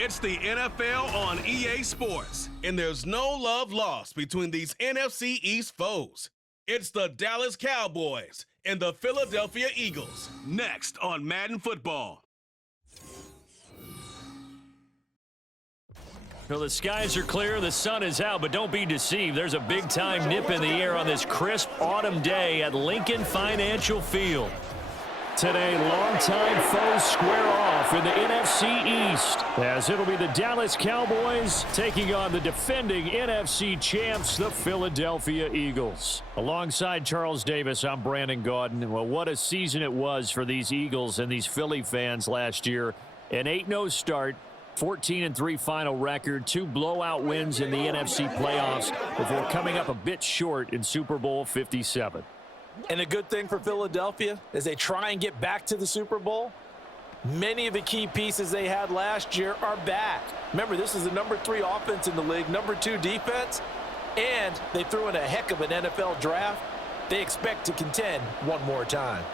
It's the NFL on EA Sports, and there's no love lost between these NFC East foes. It's the Dallas Cowboys and the Philadelphia Eagles, next on Madden Football. Well, the skies are clear, the sun is out, but don't be deceived. There's a big-time nip in the air on this crisp autumn day at Lincoln Financial Field. Today, longtime foes square off in the NFC East, as it'll be the Dallas Cowboys taking on the defending NFC champs, the Philadelphia Eagles. Alongside Charles Davis, I'm Brandon Gaudin. Well, what a season it was for these Eagles and these Philly fans last year. An 8-0 start, 14-3 final record, 2 blowout wins in the NFC playoffs before coming up a bit short in Super Bowl 57. And the good thing for Philadelphia is they try and get back to the Super Bowl. Many of the key pieces they had last year are back. Remember, this is the #3 offense in the league, #2 defense, and they threw in a heck of an NFL draft. They expect to contend one more time.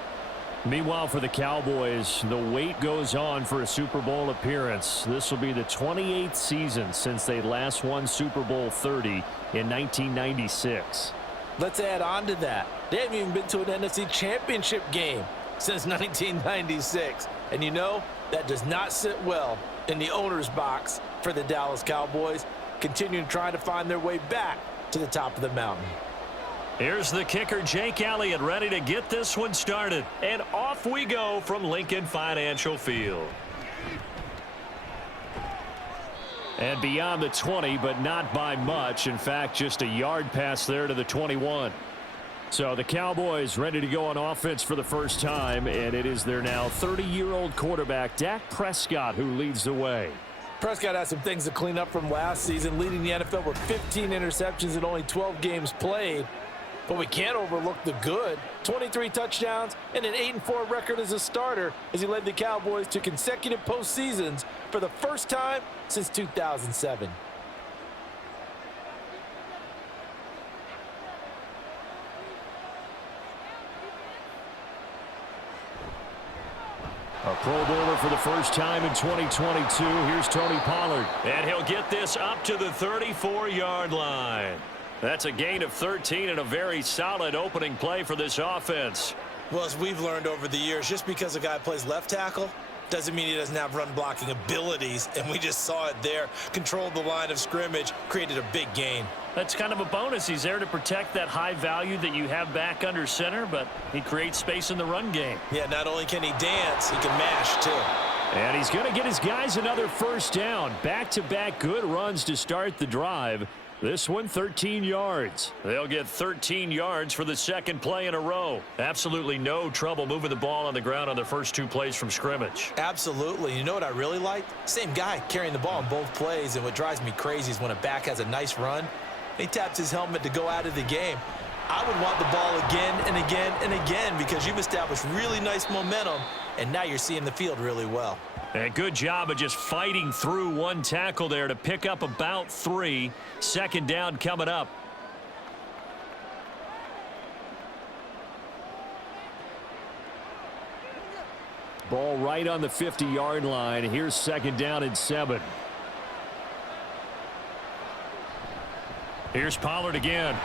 Meanwhile, for the Cowboys, the wait goes on for a Super Bowl appearance. This will be the 28th season since they last won Super Bowl 30 in 1996. Let's add on to that. They haven't even been to an NFC Championship game since 1996. And you know, that does not sit well in the owner's box for the Dallas Cowboys, continuing trying to find their way back to the top of the mountain. Here's the kicker, Jake Elliott, ready to get this one started. And off we go from Lincoln Financial Field. And beyond the 20, but not by much. In fact, just a yard pass there to the 21. So the Cowboys ready to go on offense for the first time, and it is their now 30-year-old quarterback, Dak Prescott, who leads the way. Prescott has some things to clean up from last season, leading the NFL with 15 interceptions in only 12 games played. But we can't overlook the good. 23 touchdowns and an 8-4 record as a starter as he led the Cowboys to consecutive postseasons for the first time since 2007. A Pro Bowler for the first time in 2022. Here's Tony Pollard. And he'll get this up to the 34-yard line. That's a gain of 13 and a very solid opening play for this offense. Well, as we've learned over the years, just because a guy plays left tackle doesn't mean he doesn't have run blocking abilities, and we just saw it there. Controlled the line of scrimmage, created a big gain. That's kind of a bonus. He's there to protect that high value that you have back under center, but he creates space in the run game. Yeah, not only can he dance, he can mash too. And he's going to get his guys another first down. Back-to-back good runs to start the drive. This one, 13 yards. They'll get 13 yards for the second play in a row. Absolutely no trouble moving the ball on the ground on the first 2 plays from scrimmage. Absolutely. You know what I really like? Same guy carrying the ball in both plays, and what drives me crazy is when a back has a nice run, he taps his helmet to go out of the game. I would want the ball again and again and again because you've established really nice momentum, and now you're seeing the field really well. And good job of just fighting through one tackle there to pick up about 3. Second down coming up. Ball right on the 50-yard line. Here's second down and 7. Here's Pollard again.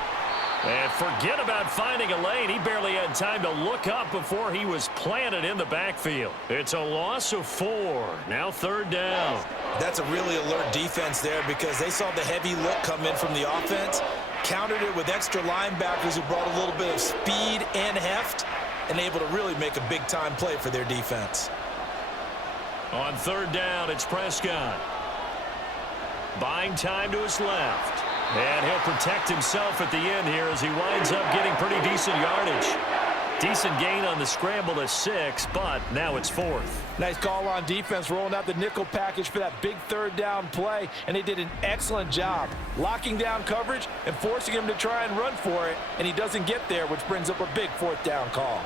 And forget about finding a lane. He barely had time to look up before he was planted in the backfield. It's a loss of 4. Now third down. That's a really alert defense there because they saw the heavy look come in from the offense, countered it with extra linebackers who brought a little bit of speed and heft, and able to really make a big-time play for their defense. On third down, it's Prescott. Buying time to his left. And he'll protect himself at the end here as he winds up getting pretty decent yardage. Decent gain on the scramble to 6, but now it's 4th. Nice call on defense, rolling out the nickel package for that big third down play, and they did an excellent job locking down coverage and forcing him to try and run for it, and he doesn't get there, which brings up a big 4th down call.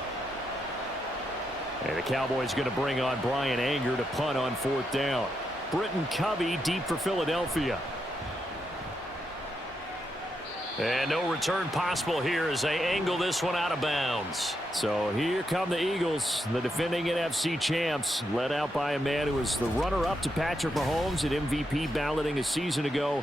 And the Cowboys going to bring on Brian Anger to punt on 4th down. Britton Covey deep for Philadelphia. And no return possible here as they angle this one out of bounds. So here come the Eagles, the defending NFC champs, led out by a man who was the runner-up to Patrick Mahomes at MVP balloting a season ago.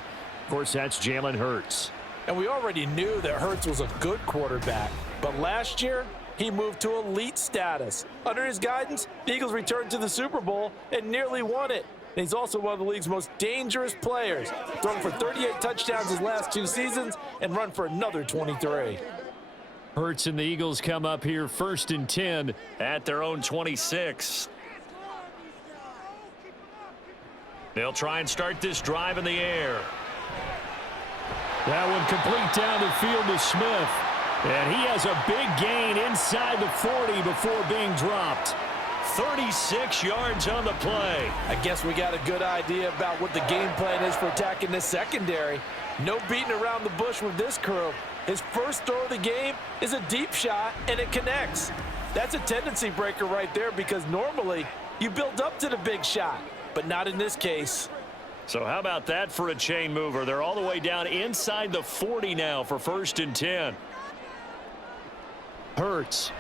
Of course, that's Jalen Hurts. And we already knew that Hurts was a good quarterback. But last year, he moved to elite status. Under his guidance, the Eagles returned to the Super Bowl and nearly won it. And he's also one of the league's most dangerous players, thrown for 38 touchdowns his last 2 seasons and run for another 23. Hurts and the Eagles come up here 1st and 10 at their own 26. They'll try and start this drive in the air. That one complete down the field to Smith. And he has a big gain inside the 40 before being dropped. 36 yards on the play. I guess we got a good idea about what the game plan is for attacking this secondary. No beating around the bush with this crew. His first throw of the game is a deep shot, and it connects. That's a tendency breaker right there because normally you build up to the big shot, but not in this case. So how about that for a chain mover? They're all the way down inside the 40 now for 1st and 10. Hurts.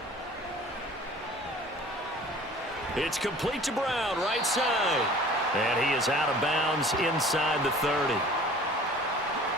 It's complete to Brown, right side. And he is out of bounds inside the 30.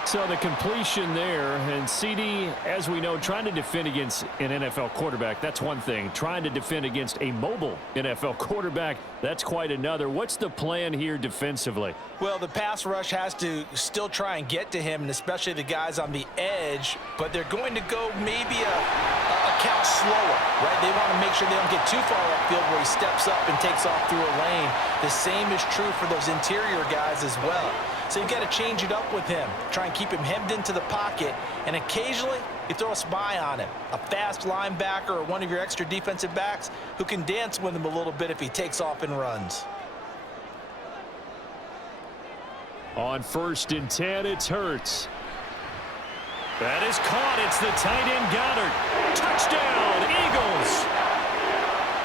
So the completion there, and CD, as we know, trying to defend against an NFL quarterback, that's one thing. Trying to defend against a mobile NFL quarterback, that's quite another. What's the plan here defensively? Well, the pass rush has to still try and get to him, and especially the guys on the edge, but they're going to go maybe a count slower, right? They want to make sure they don't get too far upfield where he steps up and takes off through a lane. The same is true for those interior guys as well. So you've got to change it up with him. Try and keep him hemmed into the pocket, and occasionally you throw a spy on him. A fast linebacker or one of your extra defensive backs who can dance with him a little bit if he takes off and runs. On 1st and 10, it's Hurts. That is caught. It's the tight end Goddard. Touchdown, Eagles.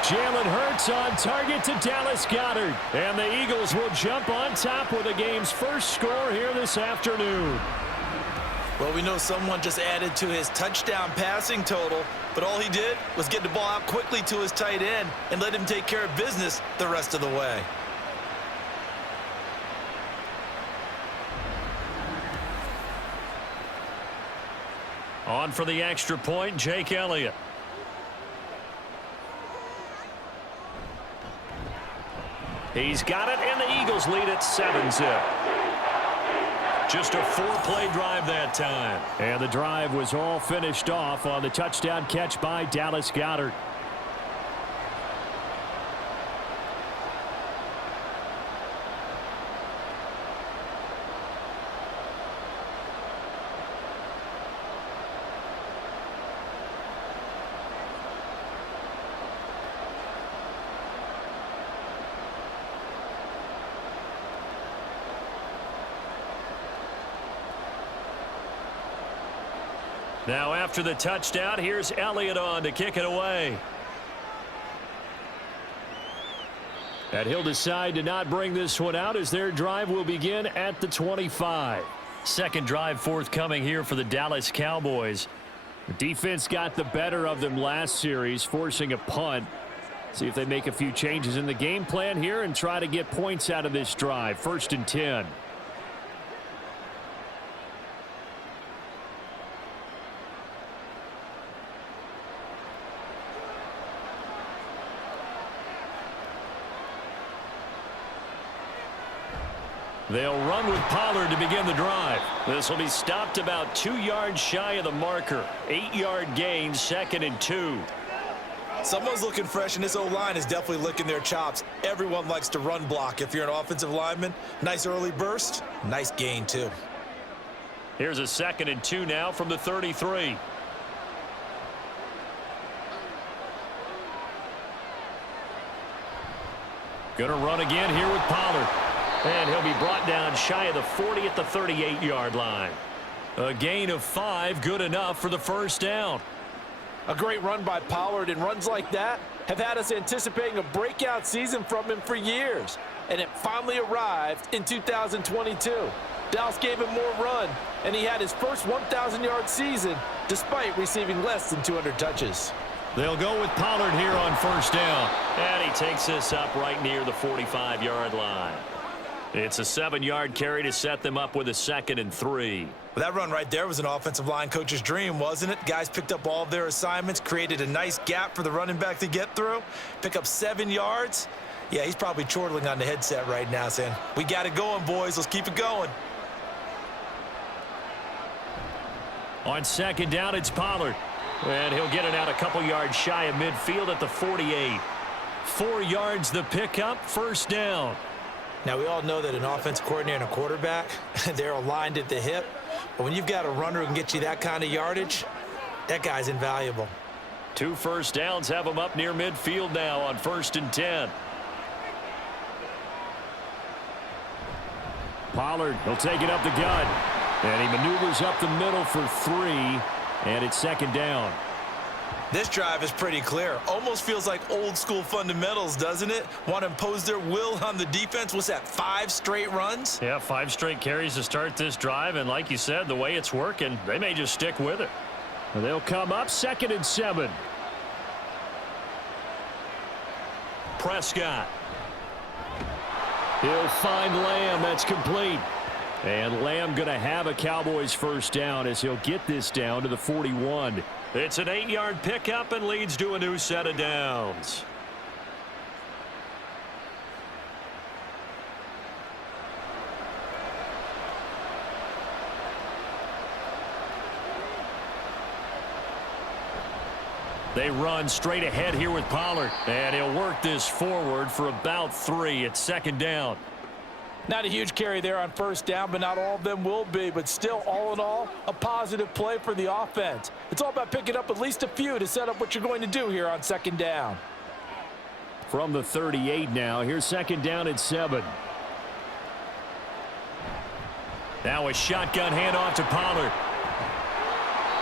Jalen Hurts on target to Dallas Goedert. And the Eagles will jump on top with the game's first score here this afternoon. Well, we know someone just added to his touchdown passing total, but all he did was get the ball out quickly to his tight end and let him take care of business the rest of the way. On for the extra point, Jake Elliott. He's got it, and the Eagles lead at 7-zip. Just a 4-play drive that time. And the drive was all finished off on the touchdown catch by Dallas Goedert. Now after the touchdown, here's Elliott on to kick it away. And he'll decide to not bring this one out as their drive will begin at the 25. Second drive forthcoming here for the Dallas Cowboys. The defense got the better of them last series, forcing a punt. See if they make a few changes in the game plan here and try to get points out of this drive. 1st and 10. They'll run with Pollard to begin the drive. This will be stopped about 2 yards shy of the marker. 8-yard gain, 2nd and 2. Someone's looking fresh, and this O-line is definitely licking their chops. Everyone likes to run block. If you're an offensive lineman, nice early burst, nice gain too. Here's a 2nd and 2 now from the 33. Gonna run again here with Pollard. And he'll be brought down shy of the 40 at the 38-yard line. A gain of 5, good enough for the first down. A great run by Pollard, and runs like that have had us anticipating a breakout season from him for years. And it finally arrived in 2022. Dallas gave him more run, and he had his first 1,000-yard season despite receiving less than 200 touches. They'll go with Pollard here on first down. And he takes this up right near the 45-yard line. It's a 7-yard carry to set them up with a 2nd and 3. Well, that run right there was an offensive line coach's dream, wasn't it? Guys picked up all of their assignments, created a nice gap for the running back to get through, pick up 7 yards. Yeah, he's probably chortling on the headset right now saying, we got it going, boys. Let's keep it going. On 2nd down, it's Pollard. And he'll get it out a couple yards shy of midfield at the 48. 4 yards the pickup, first down. Now, we all know that an offensive coordinator and a quarterback, they're aligned at the hip. But when you've got a runner who can get you that kind of yardage, that guy's invaluable. 2 first downs have him up near midfield now on 1st and 10. Pollard, he'll take it up the gut. And he maneuvers up the middle for 3. And it's 2nd down. This drive is pretty clear. Almost feels like old school fundamentals, doesn't it? Want to impose their will on the defense. What's that, 5 straight runs? Yeah, 5 straight carries to start this drive. And like you said, the way it's working, they may just stick with it. And they'll come up 2nd and 7. Prescott. He'll find Lamb. That's complete. And Lamb going to have a Cowboys first down as he'll get this down to the 41. It's an 8-yard pickup and leads to a new set of downs. They run straight ahead here with Pollard. And he'll work this forward for about 3 at 2nd down. Not a huge carry there on first down, but not all of them will be. But still, all in all, a positive play for the offense. It's all about picking up at least a few to set up what you're going to do here on 2nd down. From the 38 now, here's 2nd down at 7. Now a shotgun handoff to Pollard.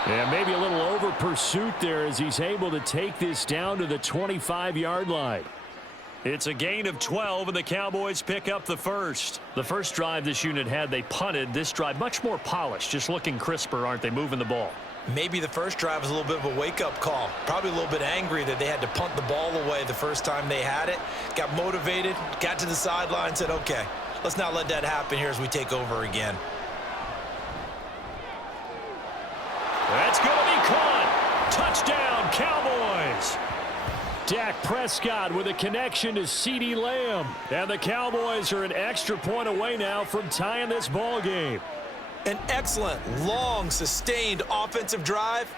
And maybe a little over pursuit there as he's able to take this down to the 25-yard line. It's a gain of 12, and the Cowboys pick up the first. The first drive this unit had, they punted. This drive, much more polished, just looking crisper, aren't they, moving the ball? Maybe the first drive was a little bit of a wake-up call. Probably a little bit angry that they had to punt the ball away the first time they had it. Got motivated, got to the sideline, said, okay, let's not let that happen here as we take over again. That's going to be caught. Touchdown, Cowboys. Dak Prescott with a connection to CeeDee Lamb. And the Cowboys are an extra point away now from tying this ball game. An excellent, long, sustained offensive drive.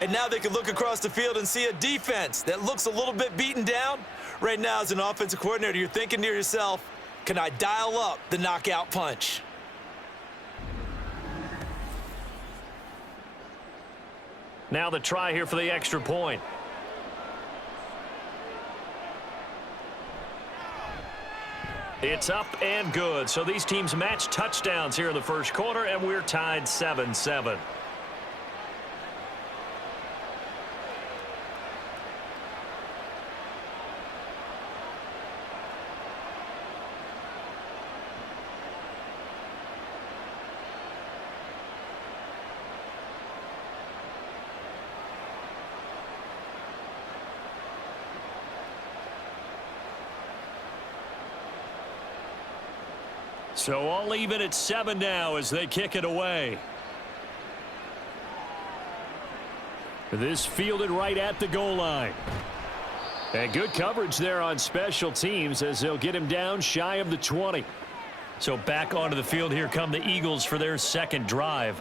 And now they can look across the field and see a defense that looks a little bit beaten down. Right now, as an offensive coordinator, you're thinking to yourself, can I dial up the knockout punch? Now the try here for the extra point. It's up and good. So these teams match touchdowns here in the first quarter, and we're tied 7-7. So all even at 7 now as they kick it away. This fielded right at the goal line. And good coverage there on special teams as they'll get him down shy of the 20. So back onto the field here come the Eagles for their second drive.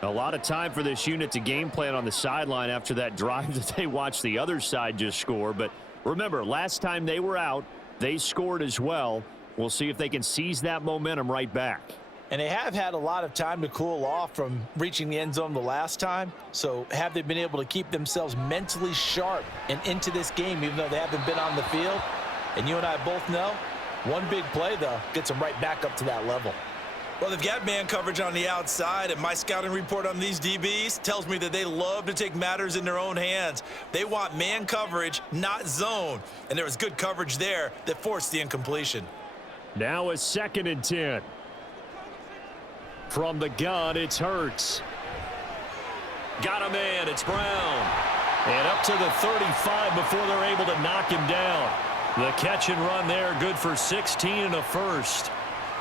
A lot of time for this unit to game plan on the sideline after that drive that they watched the other side just score. But remember, last time they were out, they scored as well. We'll see if they can seize that momentum right back. And they have had a lot of time to cool off from reaching the end zone the last time. So have they been able to keep themselves mentally sharp and into this game even though they haven't been on the field? And you and I both know, one big play, though, gets them right back up to that level. Well, they've got man coverage on the outside, and my scouting report on these DBs tells me that they love to take matters in their own hands. They want man coverage, not zone. And there was good coverage there that forced the incompletion. Now a 2nd and 10. From the gun, it's Hurts. Got a man, it's Brown. And up to the 35 before they're able to knock him down. The catch and run there, good for 16 and a first.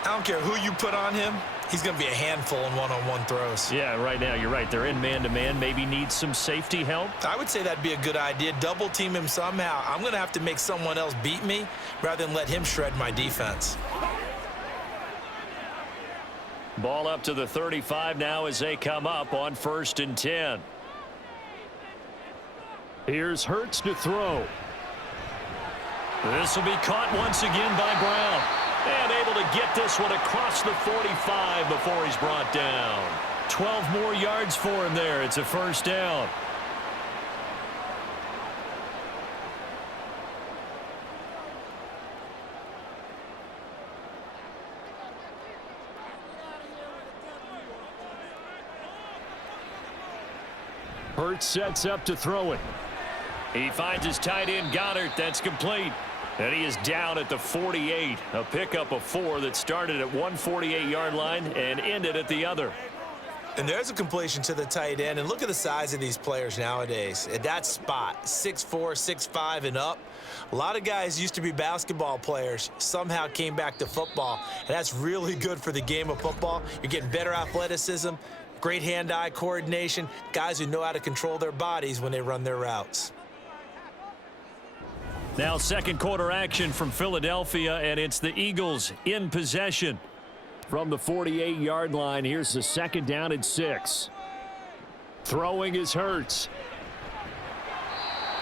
I don't care who you put on him. He's going to be a handful in one-on-one throws. Yeah, right now, you're right. They're in man-to-man. Maybe needs some safety help. I would say that'd be a good idea. Double team him somehow. I'm going to have to make someone else beat me rather than let him shred my defense. Ball up to the 35 now as they come up on 1st and 10. Here's Hurts to throw. This will be caught once again by Brown. And able to get this one across the 45 before he's brought down. 12 more yards for him there. It's a first down. Hurts sets up to throw it. He finds his tight end Goddard. That's complete. And he is down at the 48. A pickup of 4 that started at 148-yard line and ended at the other. And there's a completion to the tight end. And look at the size of these players nowadays. At that spot, 6'4", 6'5", and up. A lot of guys used to be basketball players, somehow came back to football. And that's really good for the game of football. You're getting better athleticism, great hand-eye coordination, guys who know how to control their bodies when they run their routes. Now second quarter action from Philadelphia, and it's the Eagles in possession. From the 48-yard line, here's the 2nd down and 6. Throwing is Hurts.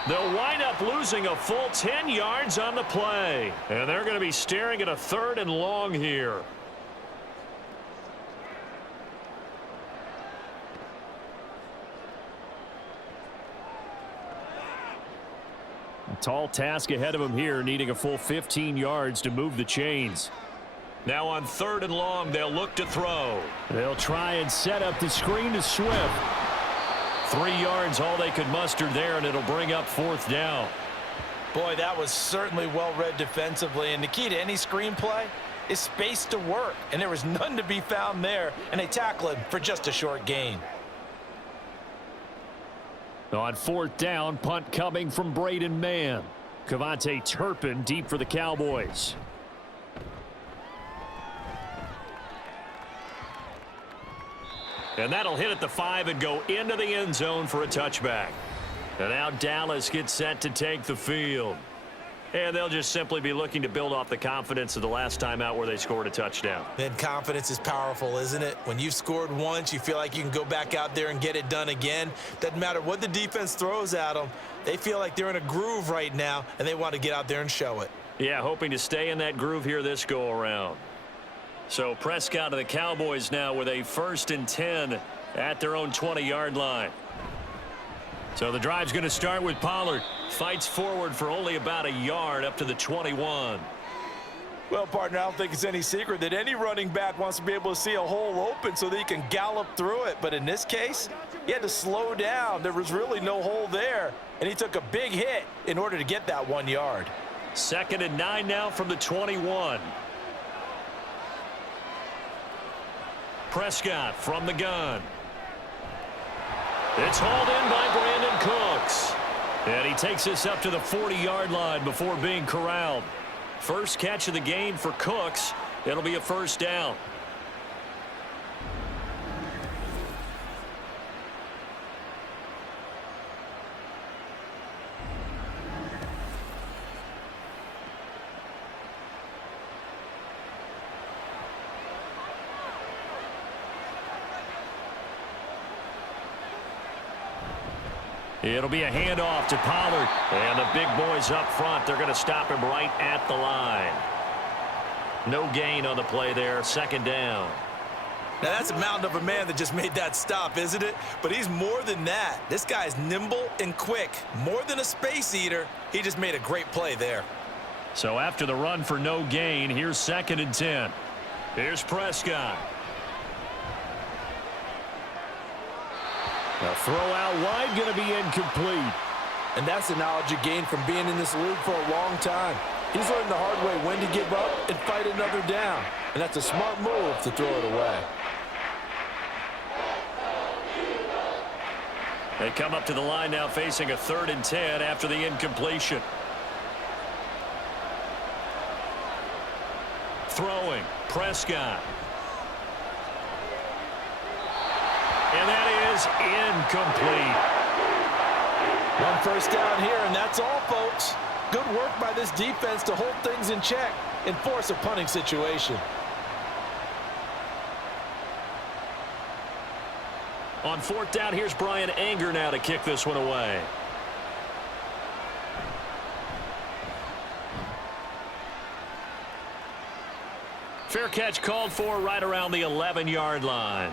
They'll wind up losing a full 10 yards on the play. And they're going to be staring at a 3rd and long here. A tall task ahead of him here, needing a full 15 yards to move the chains. Now on 3rd and long, they'll look to throw. They'll try and set up the screen to Swift. 3 yards, all they could muster there, and it'll bring up 4th down. Boy, that was certainly well-read defensively, and the key to any screenplay is space to work, and there was none to be found there, and they tackle him for just a short gain. On 4th down, punt coming from Braden Mann. Kavontae Turpin deep for the Cowboys. And that'll hit at the 5 and go into the end zone for a touchback. And now Dallas gets set to take the field. And they'll just simply be looking to build off the confidence of the last time out where they scored a touchdown. Then confidence is powerful, isn't it? When you've scored once, you feel like you can go back out there and get it done again. Doesn't matter what the defense throws at them. They feel like they're in a groove right now, and they want to get out there and show it. Yeah, hoping to stay in that groove here this go-around. So Prescott of the Cowboys now with a 1st and 10 at their own 20-yard line. So the drive's going to start with Pollard. Fights forward for only about a yard up to the 21. Well, partner, I don't think it's any secret that any running back wants to be able to see a hole open so that he can gallop through it. But in this case, he had to slow down. There was really no hole there, and he took a big hit in order to get that 1 yard. 2nd and 9 now from the 21. Prescott from the gun. It's hauled in by Brandon Cooks. And he takes this up to the 40-yard line before being corralled. First catch of the game for Cooks. It'll be a 1st down. It'll be a handoff to Pollard. And the big boys up front, they're going to stop him right at the line. No gain on the play there, 2nd down. Now, that's a mountain of a man that just made that stop, isn't it? But he's more than that. This guy's nimble and quick. More than a space eater. He just made a great play there. So after the run for no gain, here's 2nd and 10. Here's Prescott. A throw out wide, going to be incomplete. And that's the knowledge you gain from being in this league for a long time. He's learned the hard way when to give up and fight another down. And that's a smart move to throw it away. They come up to the line now facing a 3rd and 10 after the incompletion. Throwing, Prescott. And that is incomplete. 1 first down here, and that's all, folks. Good work by this defense to hold things in check and force a punting situation. On 4th down, here's Brian Anger now to kick this one away. Fair catch called for right around the 11-yard line.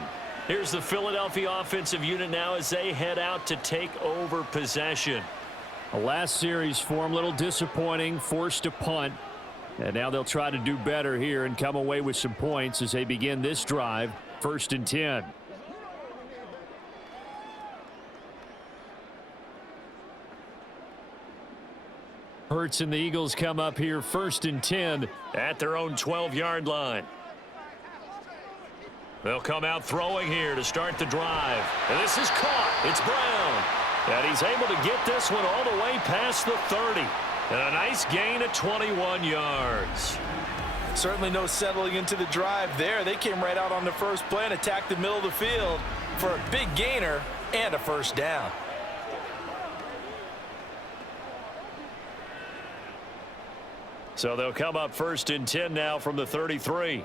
Here's the Philadelphia offensive unit now as they head out to take over possession. The last series for him, a little disappointing, forced to punt. And now they'll try to do better here and come away with some points as they begin this drive, 1st and 10. Hurts and the Eagles come up here 1st and 10 at their own 12-yard line. They'll come out throwing here to start the drive. And this is caught. It's Brown. And he's able to get this one all the way past the 30. And a nice gain of 21 yards. Certainly no settling into the drive there. They came right out on the first play and attacked the middle of the field for a big gainer and a 1st down. So they'll come up 1st and 10 now from the 33.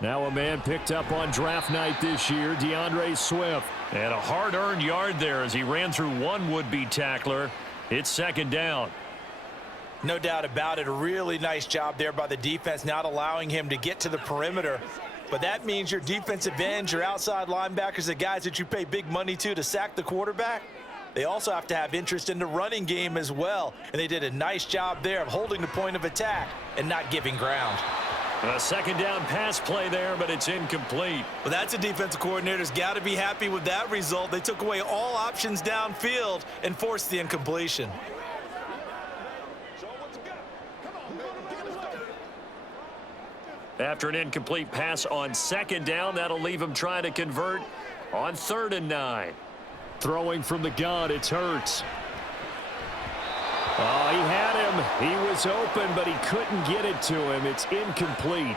Now a man picked up on draft night this year, DeAndre Swift. And a hard-earned yard there as he ran through one would-be tackler. It's 2nd down. No doubt about it. A really nice job there by the defense, not allowing him to get to the perimeter. But that means your defensive ends, your outside linebackers, the guys that you pay big money to sack the quarterback, they also have to have interest in the running game as well. And they did a nice job there of holding the point of attack and not giving ground. A 2nd down pass play there, but it's incomplete. Well, that's a defensive coordinator's got to be happy with that result. They took away all options downfield and forced the incompletion. After an incomplete pass on 2nd down, that'll leave him trying to convert on 3rd and 9. Throwing from the gun, it's Hurts. Oh, he had him. He was open, but he couldn't get it to him. It's incomplete.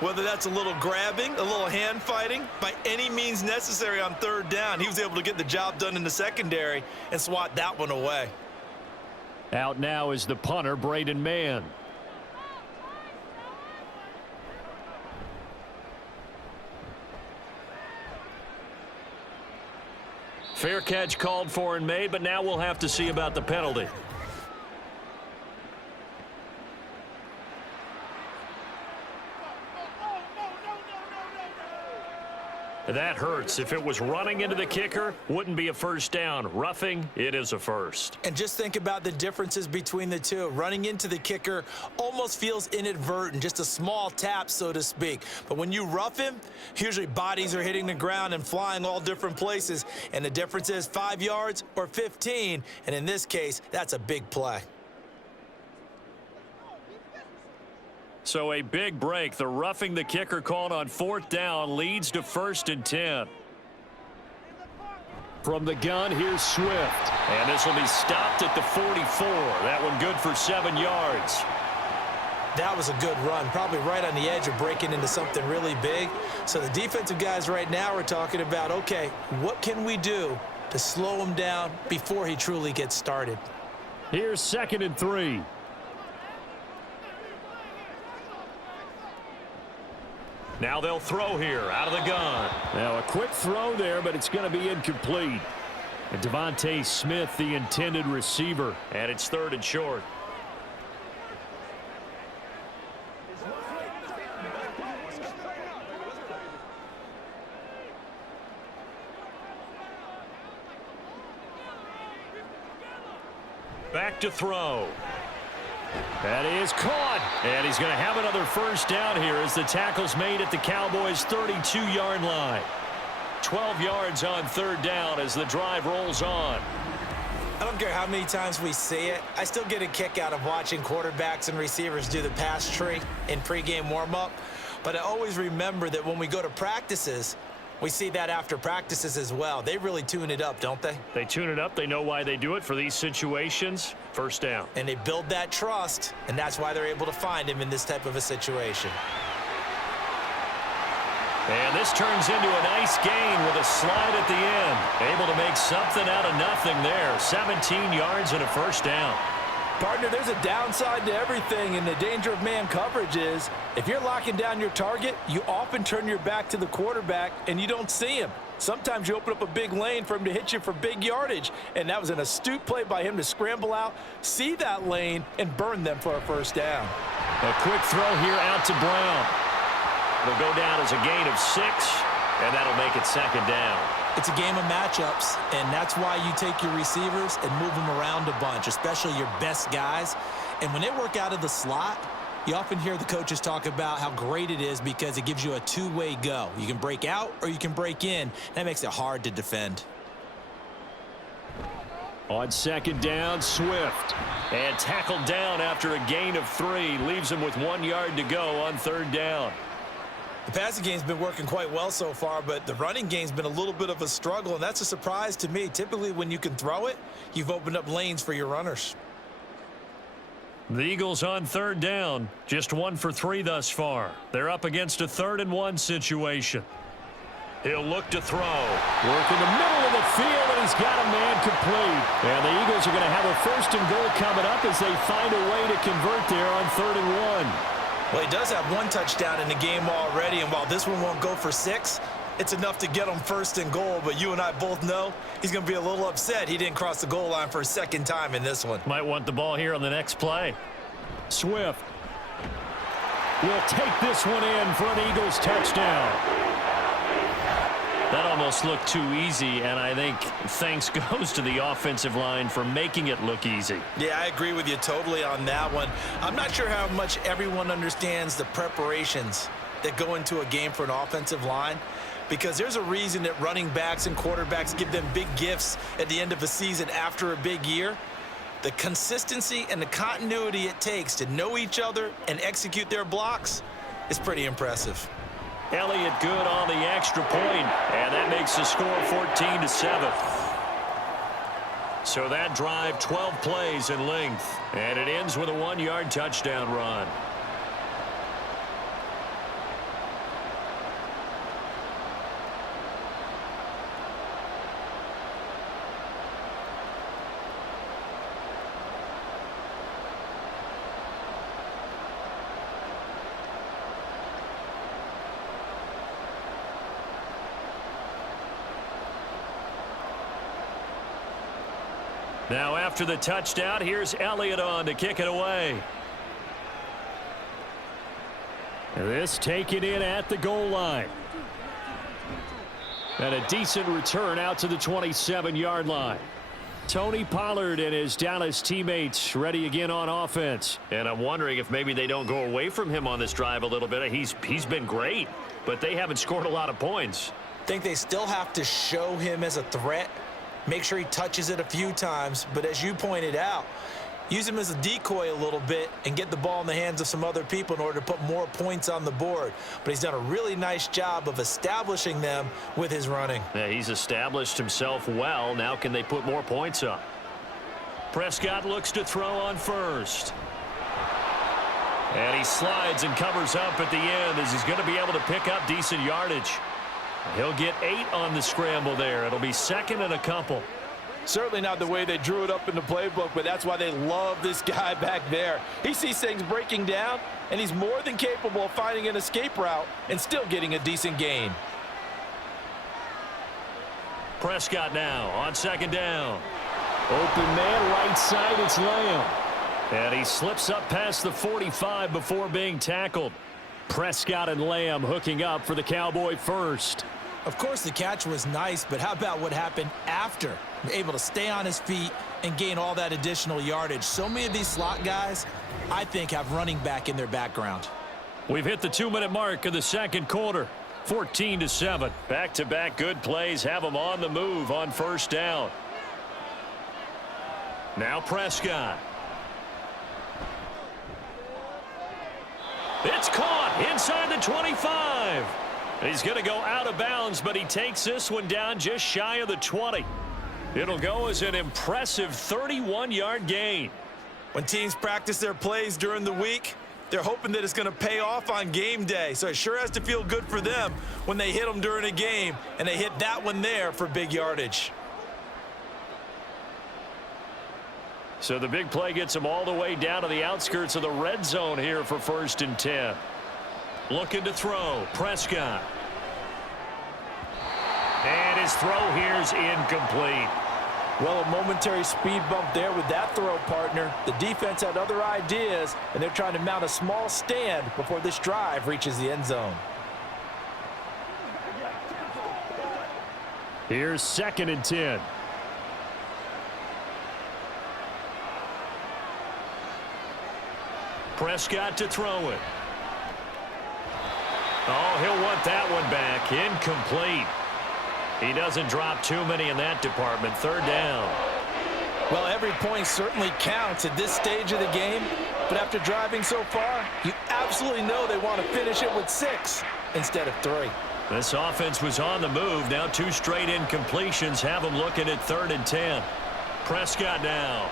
Whether that's a little grabbing, a little hand fighting, by any means necessary on 3rd down, he was able to get the job done in the secondary and swat that one away. Out now is the punter, Braden Mann. Fair catch called for and made, but now we'll have to see about the penalty. That hurts. If it was running into the kicker, wouldn't be a 1st down. Roughing, it is a 1st. And just think about the differences between the two. Running into the kicker almost feels inadvertent, just a small tap, so to speak. But when you rough him, usually bodies are hitting the ground and flying all different places. And the difference is 5 yards or 15. And in this case, that's a big play. So a big break. The roughing the kicker called on 4th down leads to 1st and 10. From the gun, here's Swift. And this will be stopped at the 44. That one good for 7 yards. That was a good run, probably right on the edge of breaking into something really big. So the defensive guys right now are talking about, okay, what can we do to slow him down before he truly gets started? Here's 2nd and 3. Now they'll throw here out of the gun. Now a quick throw there, but it's going to be incomplete. And Devontae Smith, the intended receiver. And it's 3rd and short. Back to throw. That is caught. And he's going to have another 1st down here as the tackle's made at the Cowboys' 32-yard line. 12 yards on 3rd down as the drive rolls on. I don't care how many times we see it. I still get a kick out of watching quarterbacks and receivers do the pass tree in pregame warm-up. But I always remember that when we go to practices, we see that after practices as well. They really tune it up, don't they? They tune it up. They know why they do it for these situations. First down. And they build that trust, and that's why they're able to find him in this type of a situation. And this turns into a nice gain with a slide at the end. Able to make something out of nothing there. 17 yards and a first down. Partner, there's a downside to everything, and the danger of man coverage is if you're locking down your target, you often turn your back to the quarterback and you don't see him. Sometimes you open up a big lane for him to hit you for big yardage, and that was an astute play by him to scramble out, see that lane, and burn them for a first down. A quick throw here out to Brown. It'll go down as a gain of 6, and that'll make it second down. It's a game of matchups, and that's why you take your receivers and move them around a bunch, especially your best guys. And when they work out of the slot, you often hear the coaches talk about how great it is because it gives you a two-way go. You can break out or you can break in. That makes it hard to defend. On second down, Swift. And tackled down after a gain of 3. Leaves him with 1 yard to go on third down. The passing game's been working quite well so far, but the running game's been a little bit of a struggle, and that's a surprise to me. Typically, when you can throw it, you've opened up lanes for your runners. The Eagles on third down. Just 1 for 3 thus far. They're up against a 3rd and 1 situation. He'll look to throw. Work in the middle of the field, and he's got a man complete. And the Eagles are going to have a 1st and goal coming up as they find a way to convert there on 3rd and 1. Well, he does have 1 touchdown in the game already, and while this one won't go for 6, it's enough to get him 1st and goal. But you and I both know he's going to be a little upset he didn't cross the goal line for a 2nd time in this one. Might want the ball here on the next play. Swift will take this one in for an Eagles touchdown. That almost looked too easy, and I think thanks goes to the offensive line for making it look easy. Yeah, I agree with you totally on that one. I'm not sure how much everyone understands the preparations that go into a game for an offensive line, because there's a reason that running backs and quarterbacks give them big gifts at the end of a season after a big year. The consistency and the continuity it takes to know each other and execute their blocks is pretty impressive. Elliott good on the extra point, and that makes the score 14-7. So that drive, 12 plays in length, and it ends with a 1-yard touchdown run. Now after the touchdown, here's Elliott on to kick it away. This taken in at the goal line. And a decent return out to the 27-yard line. Tony Pollard and his Dallas teammates ready again on offense. And I'm wondering if maybe they don't go away from him on this drive a little bit. He's been great, but they haven't scored a lot of points. I think they still have to show him as a threat. Make sure he touches it a few times, but as you pointed out, use him as a decoy a little bit and get the ball in the hands of some other people in order to put more points on the board. But he's done a really nice job of establishing them with his running. Yeah, he's established himself well. Now can they put more points up? Prescott looks to throw on first. And he slides and covers up at the end as he's going to be able to pick up decent yardage. He'll get 8 on the scramble there. It'll be 2nd and a couple. Certainly not the way they drew it up in the playbook, but that's why they love this guy back there. He sees things breaking down, and he's more than capable of finding an escape route and still getting a decent gain. Prescott now on 2nd down. Open man, right side, it's Lamb. And he slips up past the 45 before being tackled. Prescott and Lamb hooking up for the Cowboy first. Of course, the catch was nice, but how about what happened after? Able to stay on his feet and gain all that additional yardage. So many of these slot guys, I think, have running back in their background. We've hit the 2-minute mark of the second quarter. 14-7. Back-to-back good plays have them on the move on first down. Now Prescott. It's caught inside the 25. He's going to go out of bounds, but he takes this one down just shy of the 20. It'll go as an impressive 31-yard gain. When teams practice their plays during the week, they're hoping that it's going to pay off on game day. So it sure has to feel good for them when they hit them during a game, and they hit that one there for big yardage. So the big play gets him all the way down to the outskirts of the red zone here for 1st and 10. Looking to throw. Prescott. And his throw here's incomplete. Well, a momentary speed bump there with that throw, partner. The defense had other ideas, and they're trying to mount a small stand before this drive reaches the end zone. Here's 2nd and 10. Prescott to throw it. Oh, he'll want that one back. Incomplete. He doesn't drop too many in that department. 3rd down. Well, every point certainly counts at this stage of the game, but after driving so far, you absolutely know they want to finish it with 6 instead of 3. This offense was on the move. Now 2 straight incompletions have them looking at 3rd and 10. Prescott now.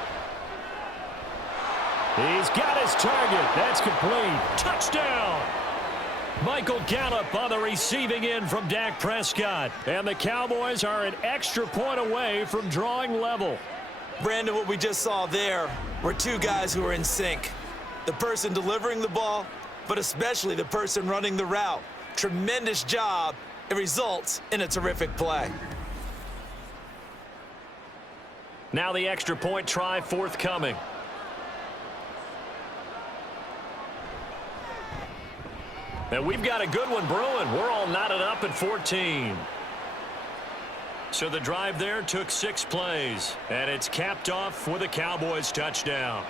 He's got his target. That's complete. Touchdown! Michael Gallup on the receiving end from Dak Prescott. And the Cowboys are an extra point away from drawing level. Brandon, what we just saw there were 2 guys who are in sync. The person delivering the ball, but especially the person running the route. Tremendous job. It results in a terrific play. Now the extra point try forthcoming. And we've got a good one brewing. We're all knotted up at 14. So the drive there took 6 plays, and it's capped off with a Cowboys touchdown.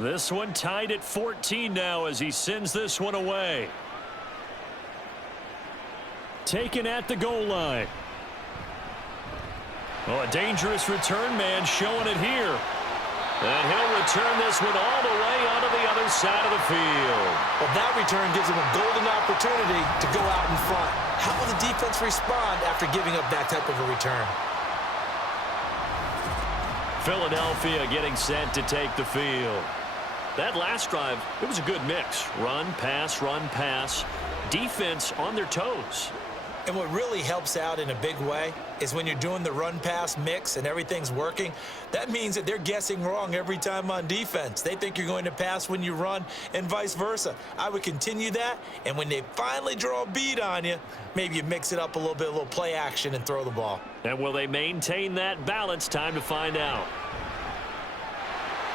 This one tied at 14 now as he sends this one away. Taken at the goal line. Oh, a dangerous return man showing it here. And he'll return this one all the way onto the other side of the field. Well, that return gives him a golden opportunity to go out in front. How will the defense respond after giving up that type of a return? Philadelphia getting set to take the field. That last drive, it was a good mix. Run, pass, defense on their toes. And what really helps out in a big way is when you're doing the run-pass mix and everything's working, that means that they're guessing wrong every time on defense. They think you're going to pass when you run and vice versa. I would continue that, and when they finally draw a bead on you, maybe you mix it up a little play action and throw the ball. And will they maintain that balance? Time to find out.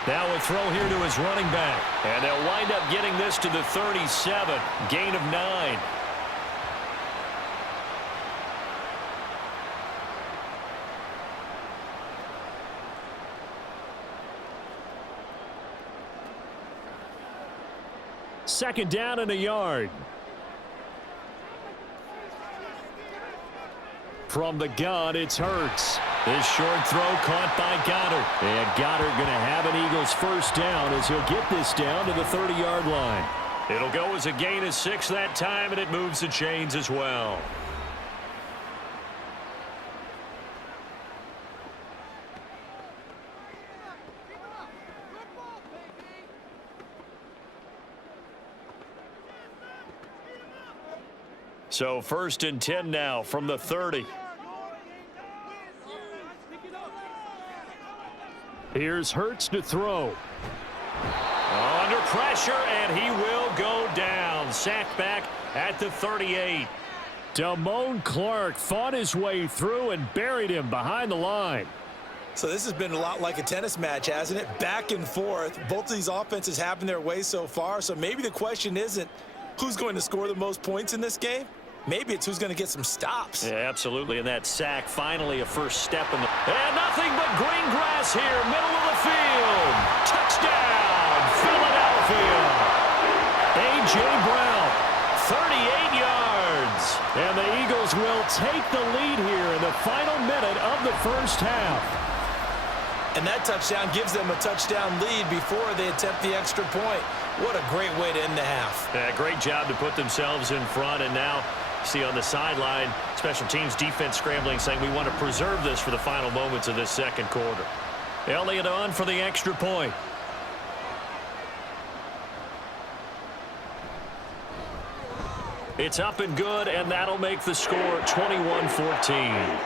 Now a throw here to his running back. And they'll wind up getting this to the 37. Gain of 9. Second down and a yard. From the gun, it's Hurts. This short throw caught by Goddard. And Goddard going to have an Eagles first down as he'll get this down to the 30-yard line. It'll go as a gain of 6 that time, and it moves the chains as well. So 1st and 10 now from the 30. Here's Hurts to throw. Under pressure, and he will go down. Sacked back at the 38. Damone Clark fought his way through and buried him behind the line. So this has been a lot like a tennis match, hasn't it? Back and forth. Both of these offenses having their way so far. So maybe the question isn't who's going to score the most points in this game, Maybe it's who's going to get some stops. Yeah, absolutely. And that sack, finally a first step in the... And nothing but green grass here, middle of the field. Touchdown, Philadelphia. A.J. Brown, 38 yards. And the Eagles will take the lead here in the final minute of the first half. And that touchdown gives them a touchdown lead before they attempt the extra point. What a great way to end the half. Yeah, great job to put themselves in front. And now, see on the sideline, special teams defense scrambling, saying we want to preserve this for the final moments of this second quarter. Elliott on for the extra point. It's up and good, and that'll make the score 21-14.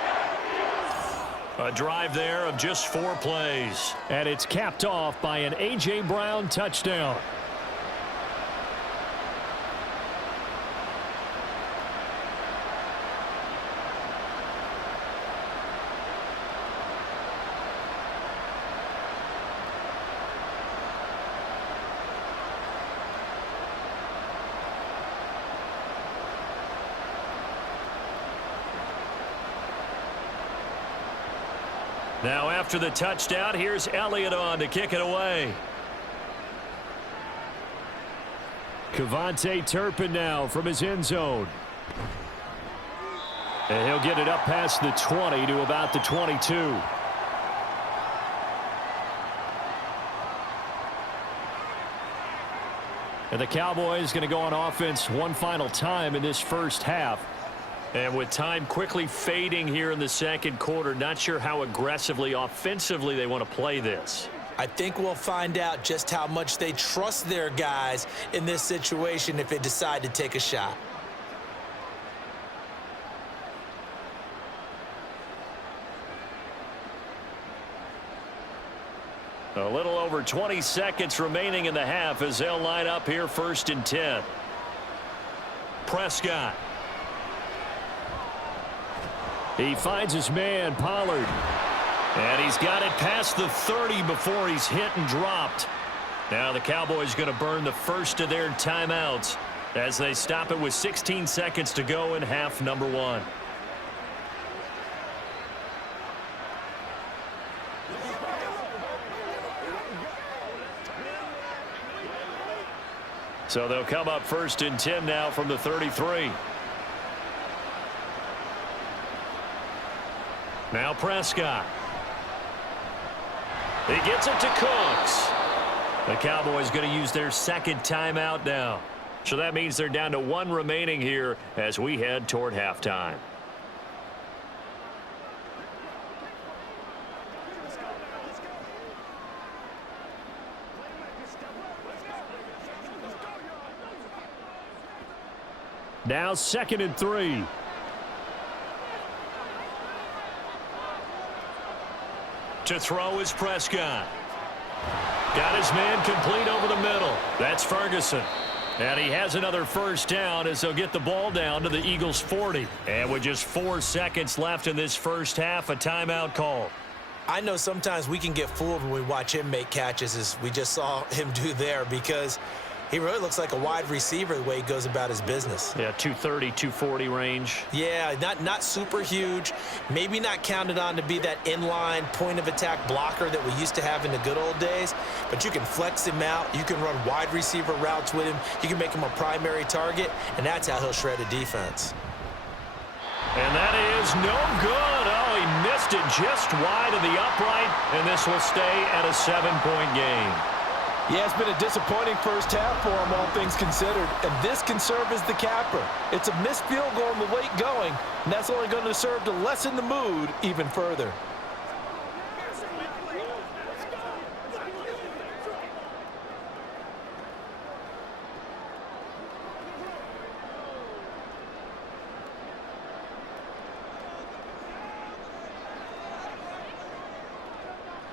A drive there of just 4 plays. And it's capped off by an A.J. Brown touchdown. Now after the touchdown, here's Elliott on to kick it away. Kevontae Turpin now from his end zone. And he'll get it up past the 20 to about the 22. And the Cowboys going to go on offense one final time in this first half. And with time quickly fading here in the second quarter, not sure how aggressively, offensively they want to play this. I think we'll find out just how much they trust their guys in this situation if they decide to take a shot. A little over 20 seconds remaining in the half as they'll line up here 1st and 10. Prescott. He finds his man, Pollard. And he's got it past the 30 before he's hit and dropped. Now the Cowboys going to burn the first of their timeouts as they stop it with 16 seconds to go in half number 1. So they'll come up 1st and 10 now from the 33. Now Prescott. He gets it to Cooks. The Cowboys going to use their second timeout now. So that means they're down to 1 remaining here as we head toward halftime. Now 2nd and 3. To throw is Prescott. Got his man complete over the middle. That's Ferguson. And he has another first down as they'll get the ball down to the Eagles' 40. And with just 4 seconds left in this first half, a timeout call. I know sometimes we can get fooled when we watch him make catches, as we just saw him do there, because he really looks like a wide receiver the way he goes about his business. Yeah, 230, 240 range. Yeah, not super huge. Maybe not counted on to be that inline point-of-attack blocker that we used to have in the good old days. But you can flex him out. You can run wide receiver routes with him. You can make him a primary target, and that's how he'll shred a defense. And that is no good. Oh, he missed it just wide of the upright, and this will stay at a 7-point game. Yeah, it's been a disappointing first half for him, all things considered. And this can serve as the capper. It's a missed field goal in the late going, and that's only going to serve to lessen the mood even further.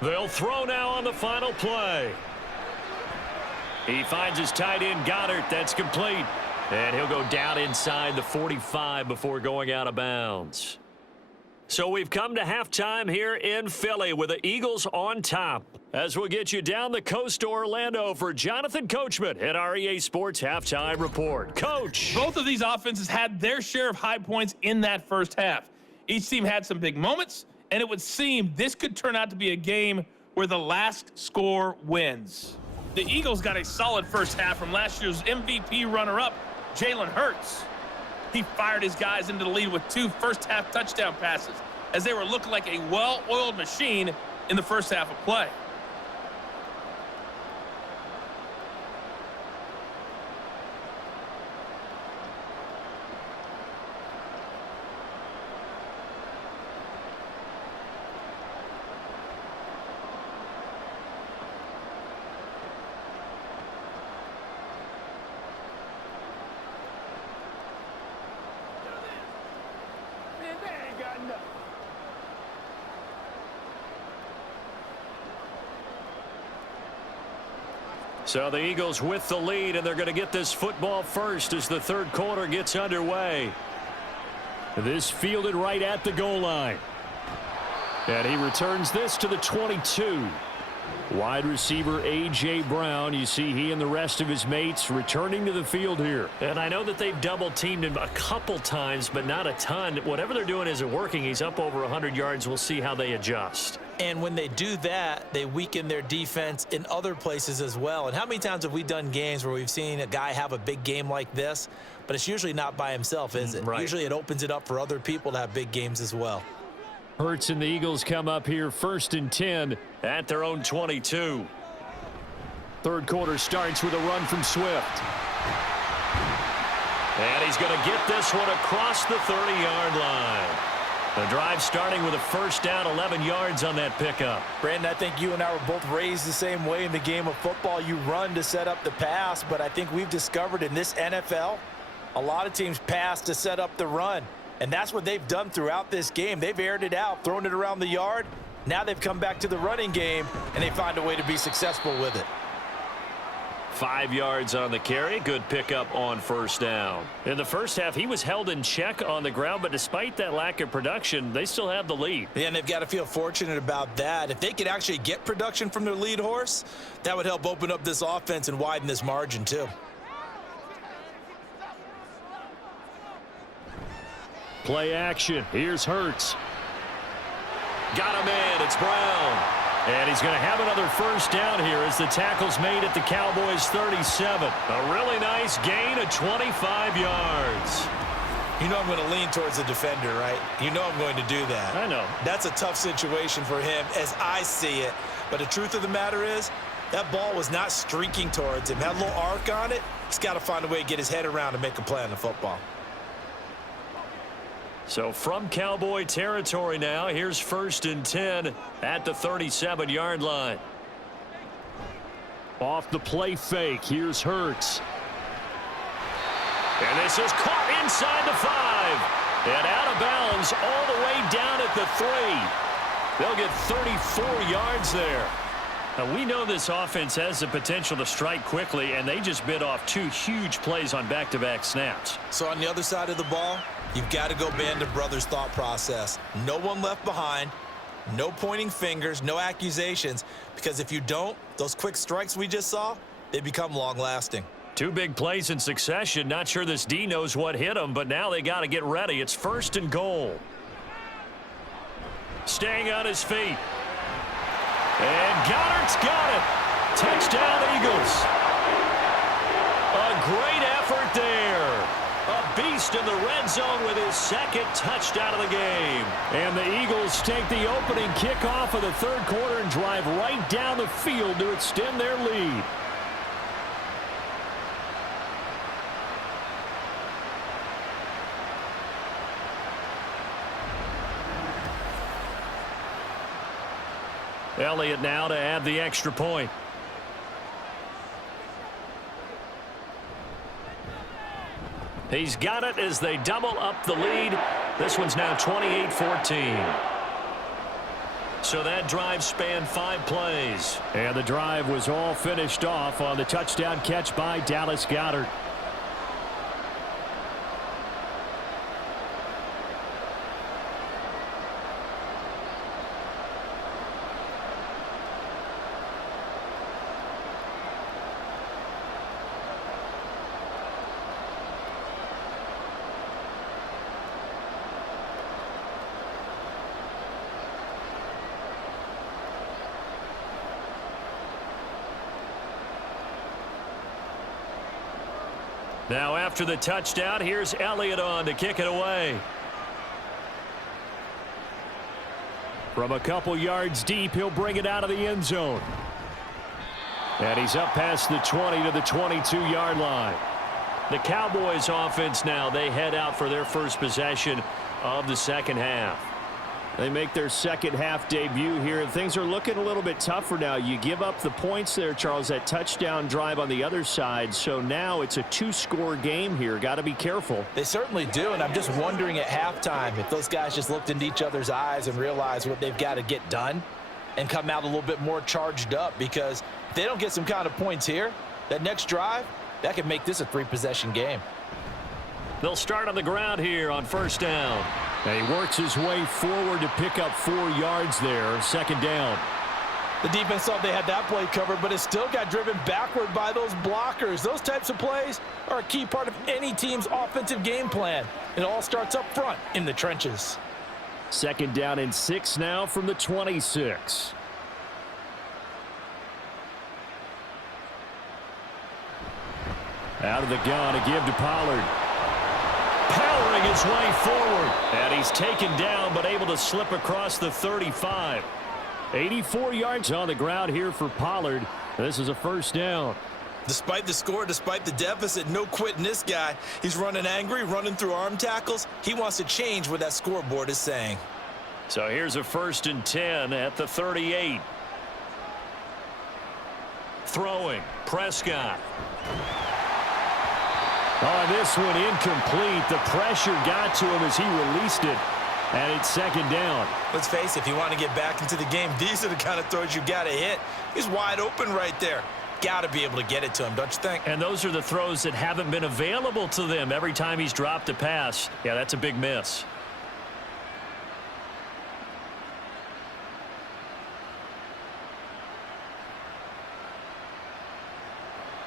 They'll throw now on the final play. He finds his tight end, Goddard. That's complete. And he'll go down inside the 45 before going out of bounds. So we've come to halftime here in Philly with the Eagles on top. As we'll get you down the coast to Orlando for Jonathan Coachman at our EA Sports Halftime Report. Coach! Both of these offenses had their share of high points in that first half. Each team had some big moments, and it would seem this could turn out to be a game where the last score wins. The Eagles got a solid first half from last year's MVP runner-up, Jalen Hurts. He fired his guys into the lead with 2 first-half touchdown passes as they were looking like a well-oiled machine in the first half of play. So the Eagles with the lead, and they're going to get this football first as the third quarter gets underway. This fielded right at the goal line. And he returns this to the 22. Wide receiver A.J. Brown. You see he and the rest of his mates returning to the field here. And I know that they've double-teamed him a couple times, but not a ton. Whatever they're doing isn't working. He's up over 100 yards. We'll see how they adjust. And when they do that, they weaken their defense in other places as well. And how many times have we done games where we've seen a guy have a big game like this, but it's usually not by himself, is it? Right. Usually it opens it up for other people to have big games as well. Hurts and the Eagles come up here 1st and 10 at their own 22. Third quarter starts with a run from Swift. And he's going to get this one across the 30-yard line. The drive starting with a first down, 11 yards on that pickup. Brandon, I think you and I were both raised the same way in the game of football. You run to set up the pass, but I think we've discovered in this NFL, a lot of teams pass to set up the run. And that's what they've done throughout this game. They've aired it out, thrown it around the yard. Now they've come back to the running game, and they find a way to be successful with it. 5 yards on the carry. Good pickup on first down. In the first half, he was held in check on the ground, but despite that lack of production, they still have the lead. Yeah, and they've got to feel fortunate about that. If they could actually get production from their lead horse, that would help open up this offense and widen this margin too. Play action. Here's Hurts. Got him in. It's Brown. And he's going to have another first down here as the tackle's made at the Cowboys 37. A really nice gain of 25 yards. You know I'm going to lean towards the defender, right? You know I'm going to do that. I know. That's a tough situation for him as I see it. But the truth of the matter is, that ball was not streaking towards him. Had a little arc on it. He's got to find a way to get his head around and make a play on the football. So from Cowboy territory now, here's 1st and 10 at the 37-yard line. Off the play fake, here's Hurts. And this is caught inside the 5. And out of bounds all the way down at the 3. They'll get 34 yards there. Now, we know this offense has the potential to strike quickly, and they just bit off 2 huge plays on back-to-back snaps. So on the other side of the ball, you've got to go band of brothers thought process. No one left behind, no pointing fingers, no accusations, because if you don't, those quick strikes we just saw, they become long-lasting. 2 big plays in succession. Not sure this D knows what hit them, but now they got to get ready. It's 1st and goal. Staying on his feet. And Goddard's got it. Touchdown, Eagles. A great effort there. A beast in the red zone with his 2nd touchdown of the game. And the Eagles take the opening kickoff of the third quarter and drive right down the field to extend their lead. Elliott now to add the extra point. He's got it as they double up the lead. This one's now 28-14. So that drive spanned 5 plays. And the drive was all finished off on the touchdown catch by Dallas Goedert. Now after the touchdown, here's Elliott on to kick it away. From a couple yards deep, he'll bring it out of the end zone. And he's up past the 20 to the 22-yard line. The Cowboys offense now, they head out for their first possession of the second half. They make their second half debut here, and things are looking a little bit tougher now. You give up the points there, Charles, that touchdown drive on the other side. So now it's a two-score game here. Got to be careful. They certainly do, and I'm just wondering at halftime if those guys just looked into each other's eyes and realized what they've got to get done and come out a little bit more charged up, because if they don't get some kind of points here, that next drive, that could make this a three-possession game. They'll start on the ground here on first down. And he works his way forward to pick up 4 yards there, second down. The defense thought they had that play covered, but it still got driven backward by those blockers. Those types of plays are a key part of any team's offensive game plan. It all starts up front in the trenches. Second down and 6 now from the 26. Out of the gun to give to Pollard. Powering his way forward. And he's taken down, but able to slip across the 35. 84 yards on the ground here for Pollard. This is a first down. Despite the score, despite the deficit, no quitting this guy. He's running angry, running through arm tackles. He wants to change what that scoreboard is saying. So here's a 1st and 10 at the 38. Throwing, Prescott. Oh, this one incomplete. The pressure got to him as he released it. And it's second down. Let's face it, if you want to get back into the game, these are the kind of throws you got to hit. He's wide open right there. Got to be able to get it to him, don't you think? And those are the throws that haven't been available to them every time he's dropped a pass. Yeah, that's a big miss.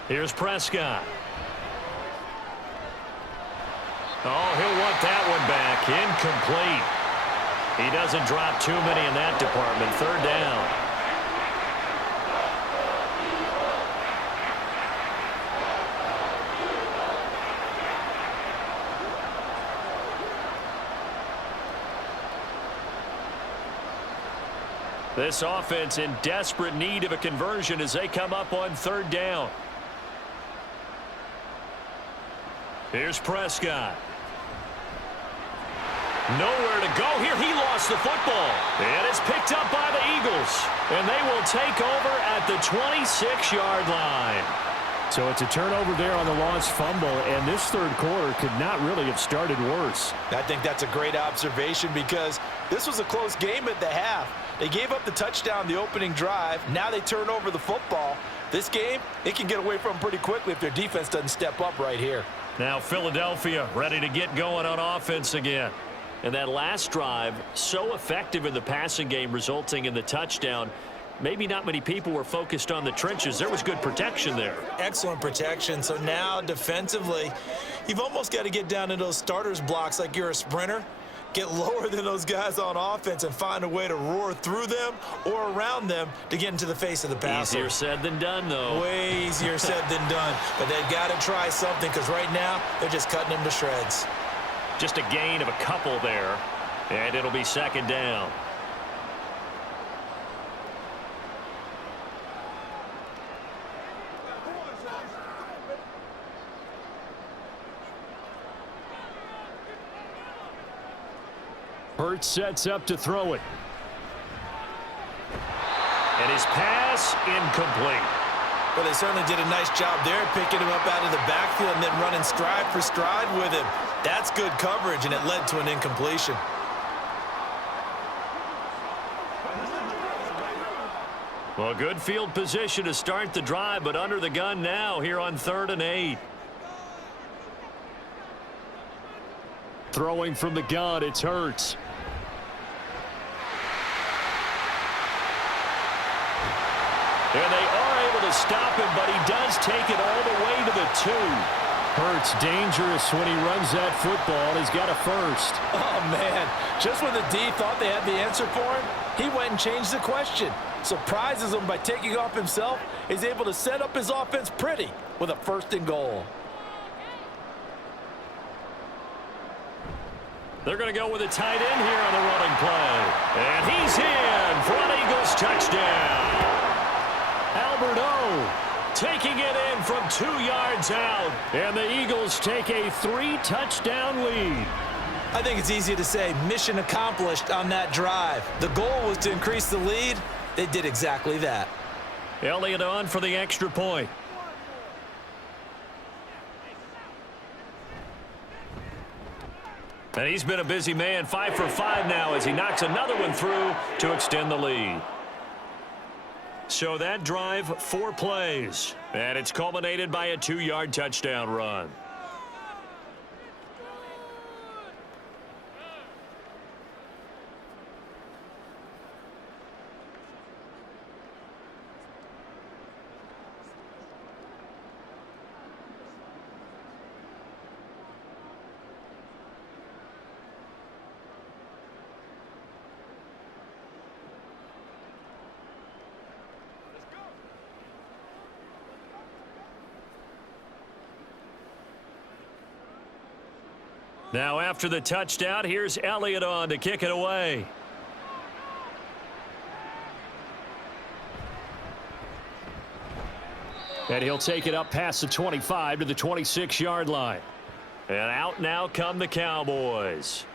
Here's Prescott. Oh, he'll want that one back. Incomplete. He doesn't drop too many in that department. Third down. This offense in desperate need of a conversion as they come up on third down. Here's Prescott. Nowhere to go here. He lost the football. And it's picked up by the Eagles. And they will take over at the 26-yard line. So it's a turnover there on the lost fumble, and this third quarter could not really have started worse. I think that's a great observation, because this was a close game at the half. They gave up the touchdown the opening drive. Now they turn over the football. This game, they can get away from pretty quickly if their defense doesn't step up right here. Now Philadelphia ready to get going on offense again. And that last drive, so effective in the passing game, resulting in the touchdown. Maybe not many people were focused on the trenches. There was good protection there. Excellent protection. So now defensively, you've almost got to get down to those starters blocks like you're a sprinter. Get lower than those guys on offense and find a way to roar through them or around them to get into the face of the passer. Easier said than done, though. Way easier said than done. But they've got to try something, because right now they're just cutting them to shreds. Just a gain of a couple there, and it'll be second down. Hurts sets up to throw it. And his pass incomplete. Well, they certainly did a nice job there, picking him up out of the backfield and then running stride for stride with him. That's good coverage, and it led to an incompletion. Well, good field position to start the drive, but under the gun now here on 3rd and 8. Throwing from the gun, it's Hurts. And they are able to stop him, but he does take it all the way to the 2. Hurts dangerous when he runs that football. He's got a first. Oh, man. Just when the D thought they had the answer for him, he went and changed the question. Surprises him by taking off himself. He's able to set up his offense pretty with a 1st and goal. They're going to go with a tight end here on the running play. And he's in for an Eagles touchdown. Albert O taking it in from 2 yards out. And the Eagles take a 3-touchdown lead. I think it's easy to say mission accomplished on that drive. The goal was to increase the lead. They did exactly that. Elliott on for the extra point. And he's been a busy man, 5 for 5 now as he knocks another one through to extend the lead. So that drive, 4 plays. And it's culminated by a 2-yard touchdown run. Now after the touchdown, here's Elliott on to kick it away. And he'll take it up past the 25 to the 26-yard line. And out now come the Cowboys.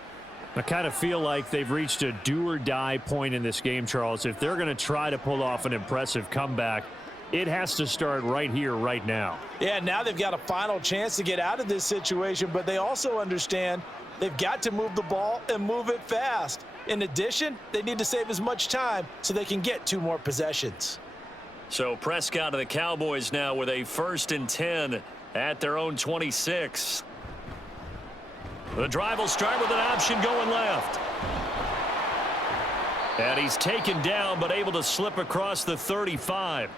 I kind of feel like they've reached a do-or-die point in this game, Charles. If they're going to try to pull off an impressive comeback, it has to start right here, right now. Yeah, now they've got a final chance to get out of this situation, but they also understand they've got to move the ball and move it fast. In addition, they need to save as much time so they can get 2 more possessions. So Prescott of the Cowboys now with a 1st and 10 at their own 26. The drive will start with an option going left. And he's taken down but able to slip across the 35.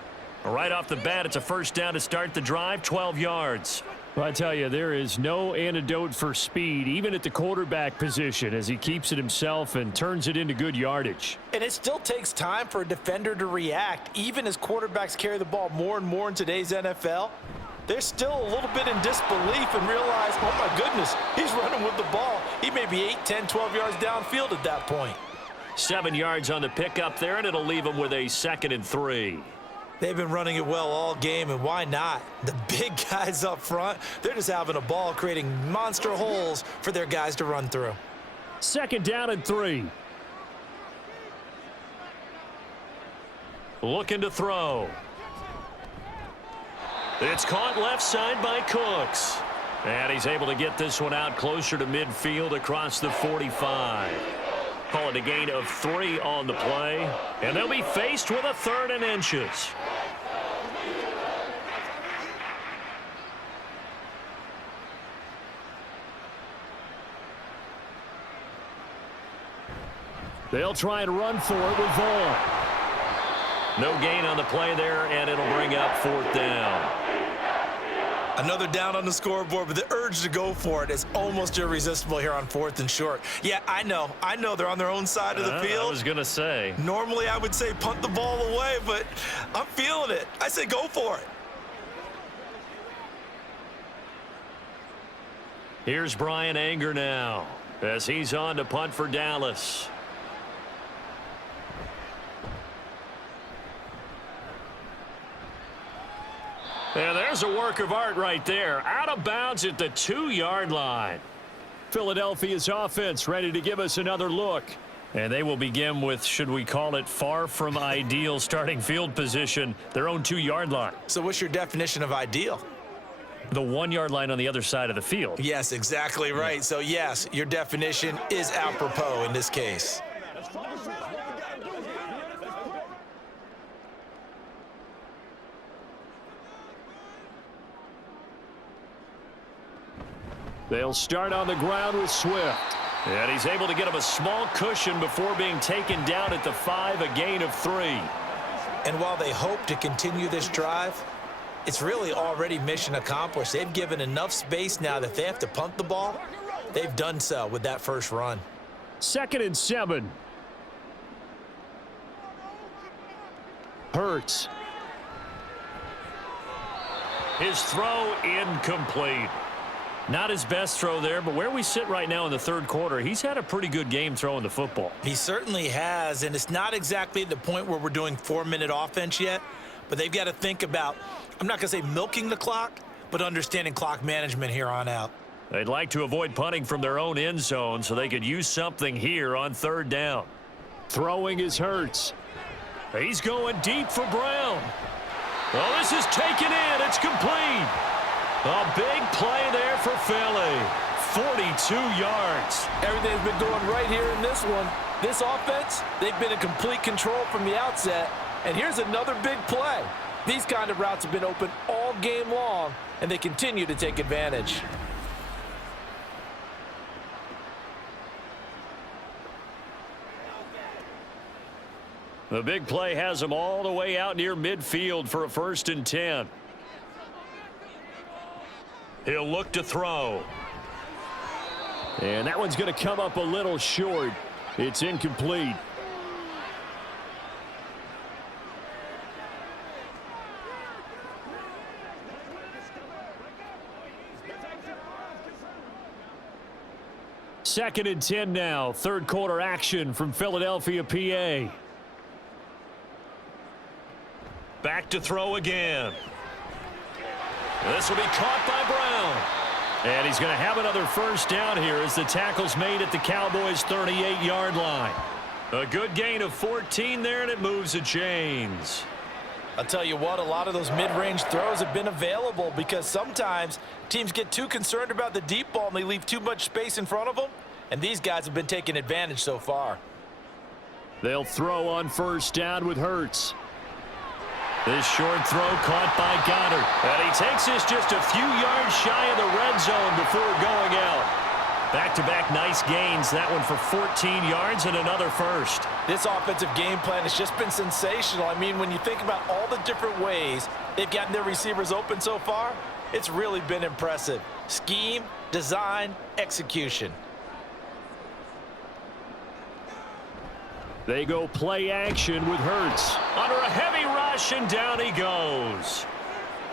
Right off the bat, it's a 1st down to start the drive, 12 yards. Well, I tell you, there is no antidote for speed, even at the quarterback position, as he keeps it himself and turns it into good yardage. And it still takes time for a defender to react, even as quarterbacks carry the ball more and more in today's NFL. They're still a little bit in disbelief and realize, oh my goodness, he's running with the ball. He may be 8, 10, 12 yards downfield at that point. 7 yards on the pickup there, and it'll leave him with a 2nd and 3. They've been running it well all game, and why not? The big guys up front, they're just having a ball, creating monster holes for their guys to run through. 2nd down and 3. Looking to throw. It's caught left side by Cooks. And he's able to get this one out closer to midfield across the 45. Call it a gain of 3 on the play. And they'll be faced with a 3rd and inches. They'll try and run for it with Vaughn. No gain on the play there, and it'll bring up 4th down. Another down on the scoreboard, but the urge to go for it is almost irresistible here on 4th and short. Yeah, I know they're on their own side of the field. I was going to say. Normally I would say punt the ball away, but I'm feeling it. I say go for it. Here's Brian Anger now as he's on to punt for Dallas. And there's a work of art right there. Out of bounds at the 2-yard line. Philadelphia's offense ready to give us another look. And they will begin with, should we call it, far from ideal starting field position, their own 2-yard line. So what's your definition of ideal? The 1-yard line on the other side of the field. Yes, exactly right. Yeah. So yes, your definition is apropos in this case. They'll start on the ground with Swift. And he's able to get him a small cushion before being taken down at the 5, a gain of 3. And while they hope to continue this drive, it's really already mission accomplished. They've given enough space now that if they have to punt the ball, they've done so with that first run. 2nd and 7. Hurts. His throw incomplete. Not his best throw there, but where we sit right now in the third quarter, he's had a pretty good game throwing the football. He certainly has, and it's not exactly the point where we're doing 4-minute offense yet, but they've got to think about, I'm not going to say milking the clock, but understanding clock management here on out. They'd like to avoid punting from their own end zone so they could use something here on third down. Throwing is Hurts. He's going deep for Brown. Oh, this is taken in. It's complete. A big play there for Philly. 42 yards. Everything's been going right here in this one. This offense, they've been in complete control from the outset. And here's another big play. These kind of routes have been open all game long, and they continue to take advantage. The big play has him all the way out near midfield for a 1st and 10. He'll look to throw. And that one's going to come up a little short. It's incomplete. Second and 10 now. Third quarter action from Philadelphia, PA. Back to throw again. This will be caught by Brown. And he's going to have another 1st down here as the tackle's made at the Cowboys' 38-yard line. A good gain of 14 there, and it moves the chains. I'll tell you what, a lot of those mid-range throws have been available because sometimes teams get too concerned about the deep ball and they leave too much space in front of them, and these guys have been taking advantage so far. They'll throw on 1st down with Hurts. This short throw caught by Goddard. And he takes this just a few yards shy of the red zone before going out. Back-to-back nice gains. That one for 14 yards and another 1st. This offensive game plan has just been sensational. I mean, when you think about all the different ways they've gotten their receivers open so far, it's really been impressive. Scheme, design, execution. They go play action with Hurts. Under a heavy rush, and down he goes.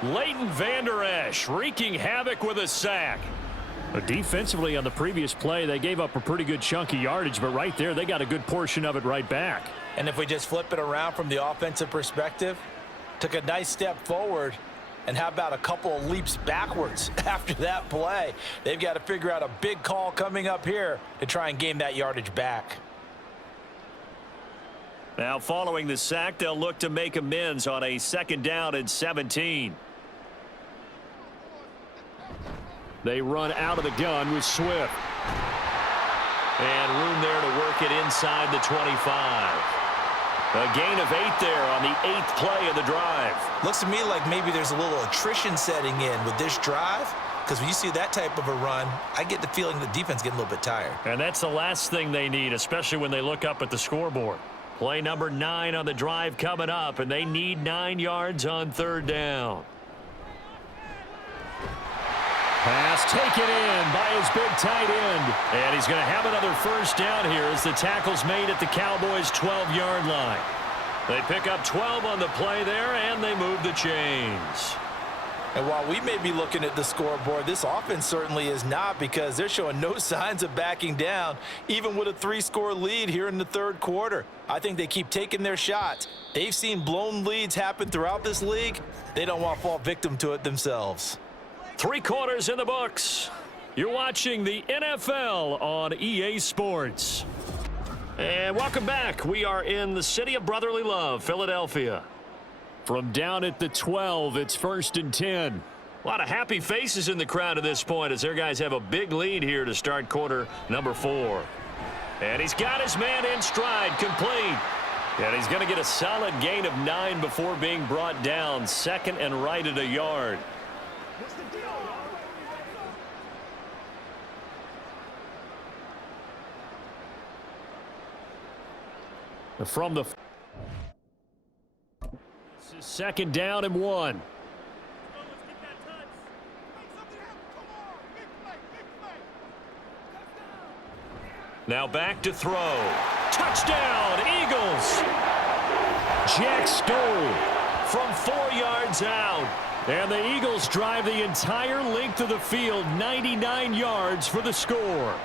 Leighton Vander Esch wreaking havoc with a sack. Defensively on the previous play, they gave up a pretty good chunk of yardage, but right there, they got a good portion of it right back. And if we just flip it around from the offensive perspective, took a nice step forward, and how about a couple of leaps backwards after that play? They've got to figure out a big call coming up here to try and gain that yardage back. Now following the sack, they'll look to make amends on a 2nd down and 17. They run out of the gun with Swift. And room there to work it inside the 25. A gain of 8 there on the 8th play of the drive. Looks to me like maybe there's a little attrition setting in with this drive, because when you see that type of a run, I get the feeling the defense getting a little bit tired. And that's the last thing they need, especially when they look up at the scoreboard. Play number 9 on the drive coming up, and they need 9 yards on 3rd down. Pass taken in by his big tight end. And he's going to have another 1st down here as the tackle's made at the Cowboys' 12-yard line. They pick up 12 on the play there, and they move the chains. And while we may be looking at the scoreboard, this offense certainly is not, because they're showing no signs of backing down, even with a 3-score lead here in the 3rd quarter. I think they keep taking their shots. They've seen blown leads happen throughout this league. They don't want to fall victim to it themselves. 3 quarters in the books. You're watching the NFL on EA Sports. And welcome back. We are in the city of brotherly love, Philadelphia. From down at the 12, it's 1st and 10. A lot of happy faces in the crowd at this point as their guys have a big lead here to start quarter number 4. And he's got his man in stride, complete. And he's going to get a solid gain of 9 before being brought down. 2nd and right at a yard. From the 2nd down and 1. Now back to throw. Touchdown, Eagles! Jack Stoll from 4 yards out. And the Eagles drive the entire length of the field, 99 yards for the score.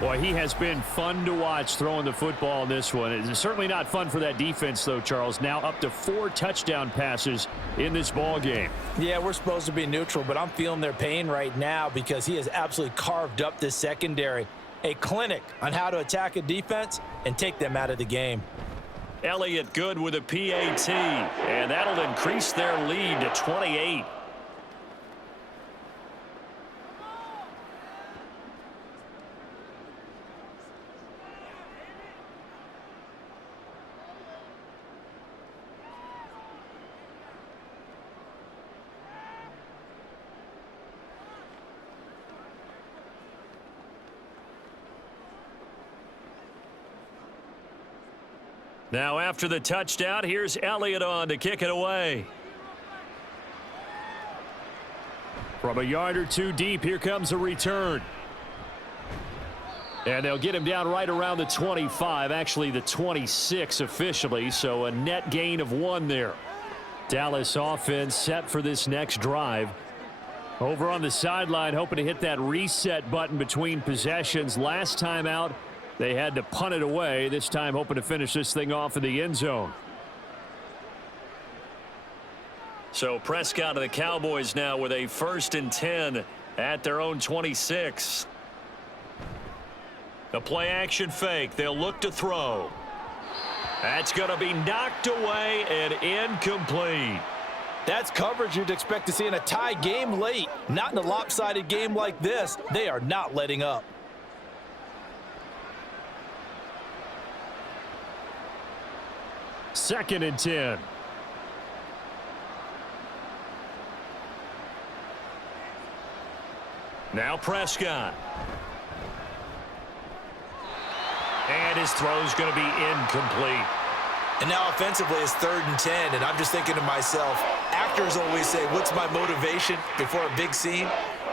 Boy, he has been fun to watch throwing the football in this one. It's certainly not fun for that defense, though, Charles. Now up to 4 touchdown passes in this ball game. Yeah, we're supposed to be neutral, but I'm feeling their pain right now because he has absolutely carved up this secondary. A clinic on how to attack a defense and take them out of the game. Elliott good with a PAT, and that'll increase their lead to 28. Now after the touchdown, here's Elliott on to kick it away. From a yard or two deep, here comes a return. And they'll get him down right around the 25, actually the 26 officially, so a net gain of 1 there. Dallas offense set for this next drive. Over on the sideline, hoping to hit that reset button between possessions. Last time out, they had to punt it away. This time hoping to finish this thing off in the end zone. So Prescott of the Cowboys now with a 1st and 10 at their own 26. The play action fake. They'll look to throw. That's going to be knocked away and incomplete. That's coverage you'd expect to see in a tie game late. Not in a lopsided game like this. They are not letting up. 2nd and 10. Now Prescott. And his throw's going to be incomplete. And now offensively it's 3rd and 10, and I'm just thinking to myself, actors always say, what's my motivation before a big scene?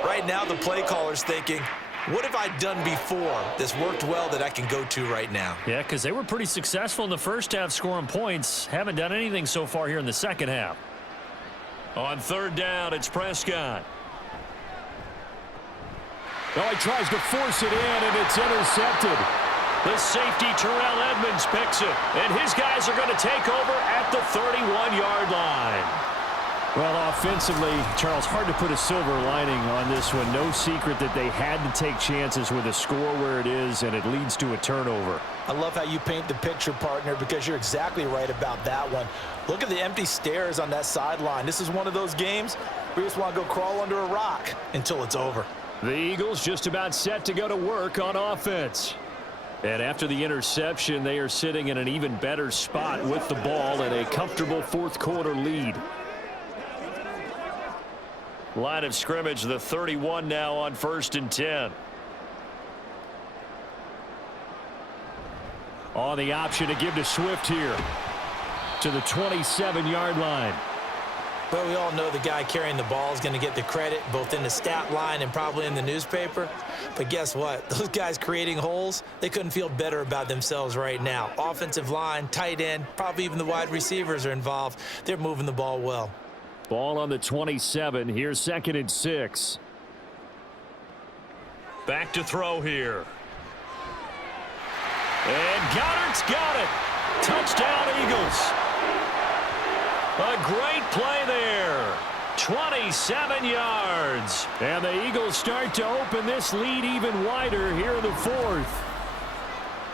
Right now the play caller's thinking, what have I done before that's worked well that I can go to right now? Yeah, because they were pretty successful in the first half scoring points. Haven't done anything so far here in the second half. On 3rd down, it's Prescott. Oh, he tries to force it in, and it's intercepted. The safety, Terrell Edmonds, picks it. And his guys are going to take over at the 31-yard line. Well, offensively, Charles, hard to put a silver lining on this one. No secret that they had to take chances with a score where it is, and it leads to a turnover. I love how you paint the picture, partner, because you're exactly right about that one. Look at the empty stairs on that sideline. This is one of those games where you just want to go crawl under a rock until it's over. The Eagles just about set to go to work on offense. And after the interception, they are sitting in an even better spot with the ball and a comfortable 4th quarter lead. Line of scrimmage, the 31 now on 1st and 10. On the option to give to Swift here to the 27-yard line. Well, we all know the guy carrying the ball is going to get the credit both in the stat line and probably in the newspaper. But guess what? Those guys creating holes, they couldn't feel better about themselves right now. Offensive line, tight end, probably even the wide receivers are involved. They're moving the ball well. Ball on the 27. Here's 2nd and 6. Back to throw here. And Goddard's got it. Touchdown, Eagles. A great play there. 27 yards. And the Eagles start to open this lead even wider here in the 4th.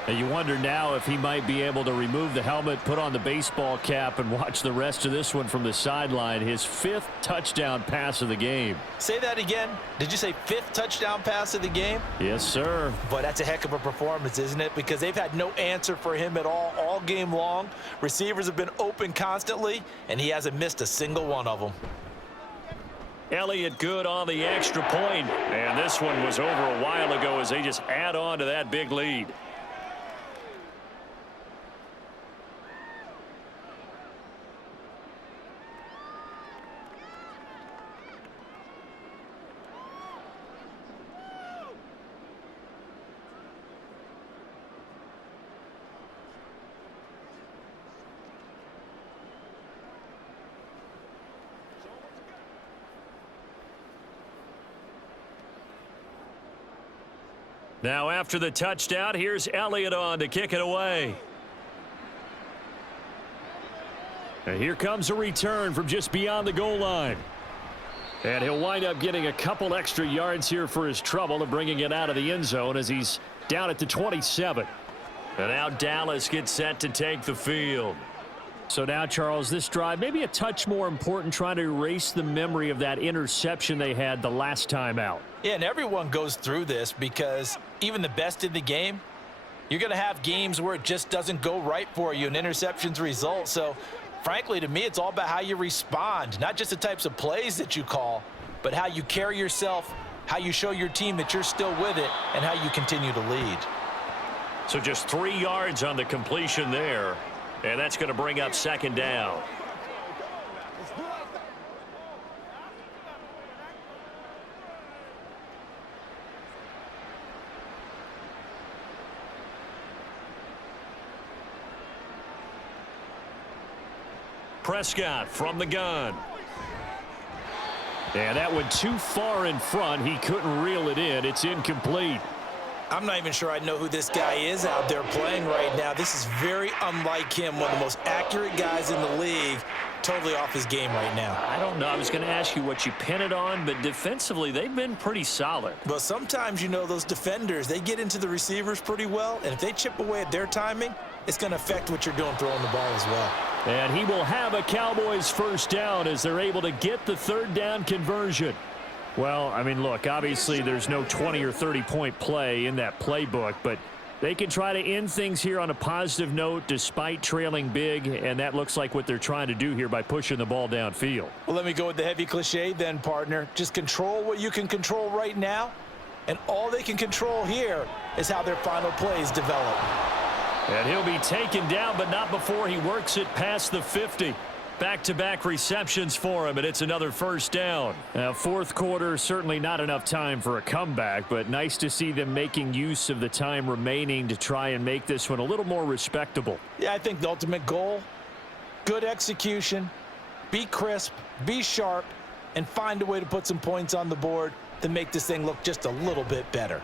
And you wonder now if he might be able to remove the helmet, put on the baseball cap, and watch the rest of this one from the sideline. His 5th touchdown pass of the game. Say that again. Did you say 5th touchdown pass of the game? Yes, sir. But that's a heck of a performance, isn't it? Because they've had no answer for him at all game long. Receivers have been open constantly, and he hasn't missed a single one of them. Elliott good on the extra point. And this one was over a while ago as they just add on to that big lead. Now after the touchdown, here's Elliott on to kick it away. And here comes a return from just beyond the goal line. And he'll wind up getting a couple extra yards here for his trouble and bringing it out of the end zone as he's down at the 27. And now Dallas gets set to take the field. So now, Charles, this drive maybe a touch more important, trying to erase the memory of that interception they had the last time out. Yeah, and everyone goes through this because even the best in the game, you're going to have games where it just doesn't go right for you and interceptions result. So, frankly, to me, it's all about how you respond, not just the types of plays that you call, but how you carry yourself, how you show your team that you're still with it, and how you continue to lead. So just 3 yards on the completion there, and that's going to bring up second down. Prescott from the gun. And that went too far in front. He couldn't reel it in. It's incomplete. I'm not even sure I know who this guy is out there playing right now. This is very unlike him, one of the most accurate guys in the league, totally off his game right now. I don't know. I was going to ask you what you pin it on, but defensively, they've been pretty solid. Well, sometimes, you know, those defenders, they get into the receivers pretty well, and if they chip away at their timing, it's going to affect what you're doing throwing the ball as well. And he will have a Cowboys first down as they're able to get the third down conversion. Well, I mean, look, obviously there's no 20 or 30-point play in that playbook, but they can try to end things here on a positive note despite trailing big, and that looks like what they're trying to do here by pushing the ball downfield. Well, let me go with the heavy cliche then, partner. Just control what you can control right now, and all they can control here is how their final plays develop. And he'll be taken down, but not before he works it past the 50. Back-to-back receptions for him, and it's another first down. Now, fourth quarter, certainly not enough time for a comeback, but nice to see them making use of the time remaining to try and make this one a little more respectable. Yeah, I think the ultimate goal, good execution, be crisp, be sharp, and find a way to put some points on the board to make this thing look just a little bit better.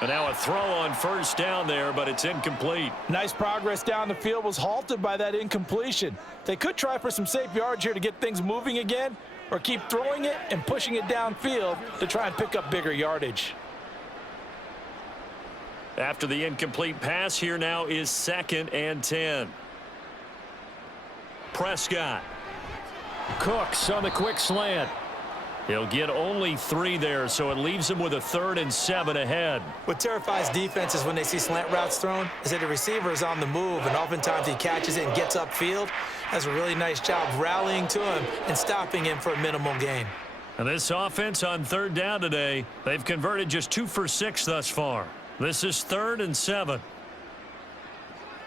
And now a throw on first down there, but it's incomplete. Nice progress down the field was halted by that incompletion. They could try for some safe yards here to get things moving again, or keep throwing it and pushing it downfield to try and pick up bigger yardage. After the incomplete pass, here now is 2nd and 10. Prescott. Cooks on the quick slant. He'll get only 3 there, so it leaves him with a 3rd and 7 ahead. What terrifies defenses when they see slant routes thrown is that the receiver is on the move, and oftentimes he catches it and gets upfield. Does a really nice job rallying to him and stopping him for a minimal gain. And this offense on 3rd down today, they've converted just 2 for 6 thus far. This is 3rd and 7.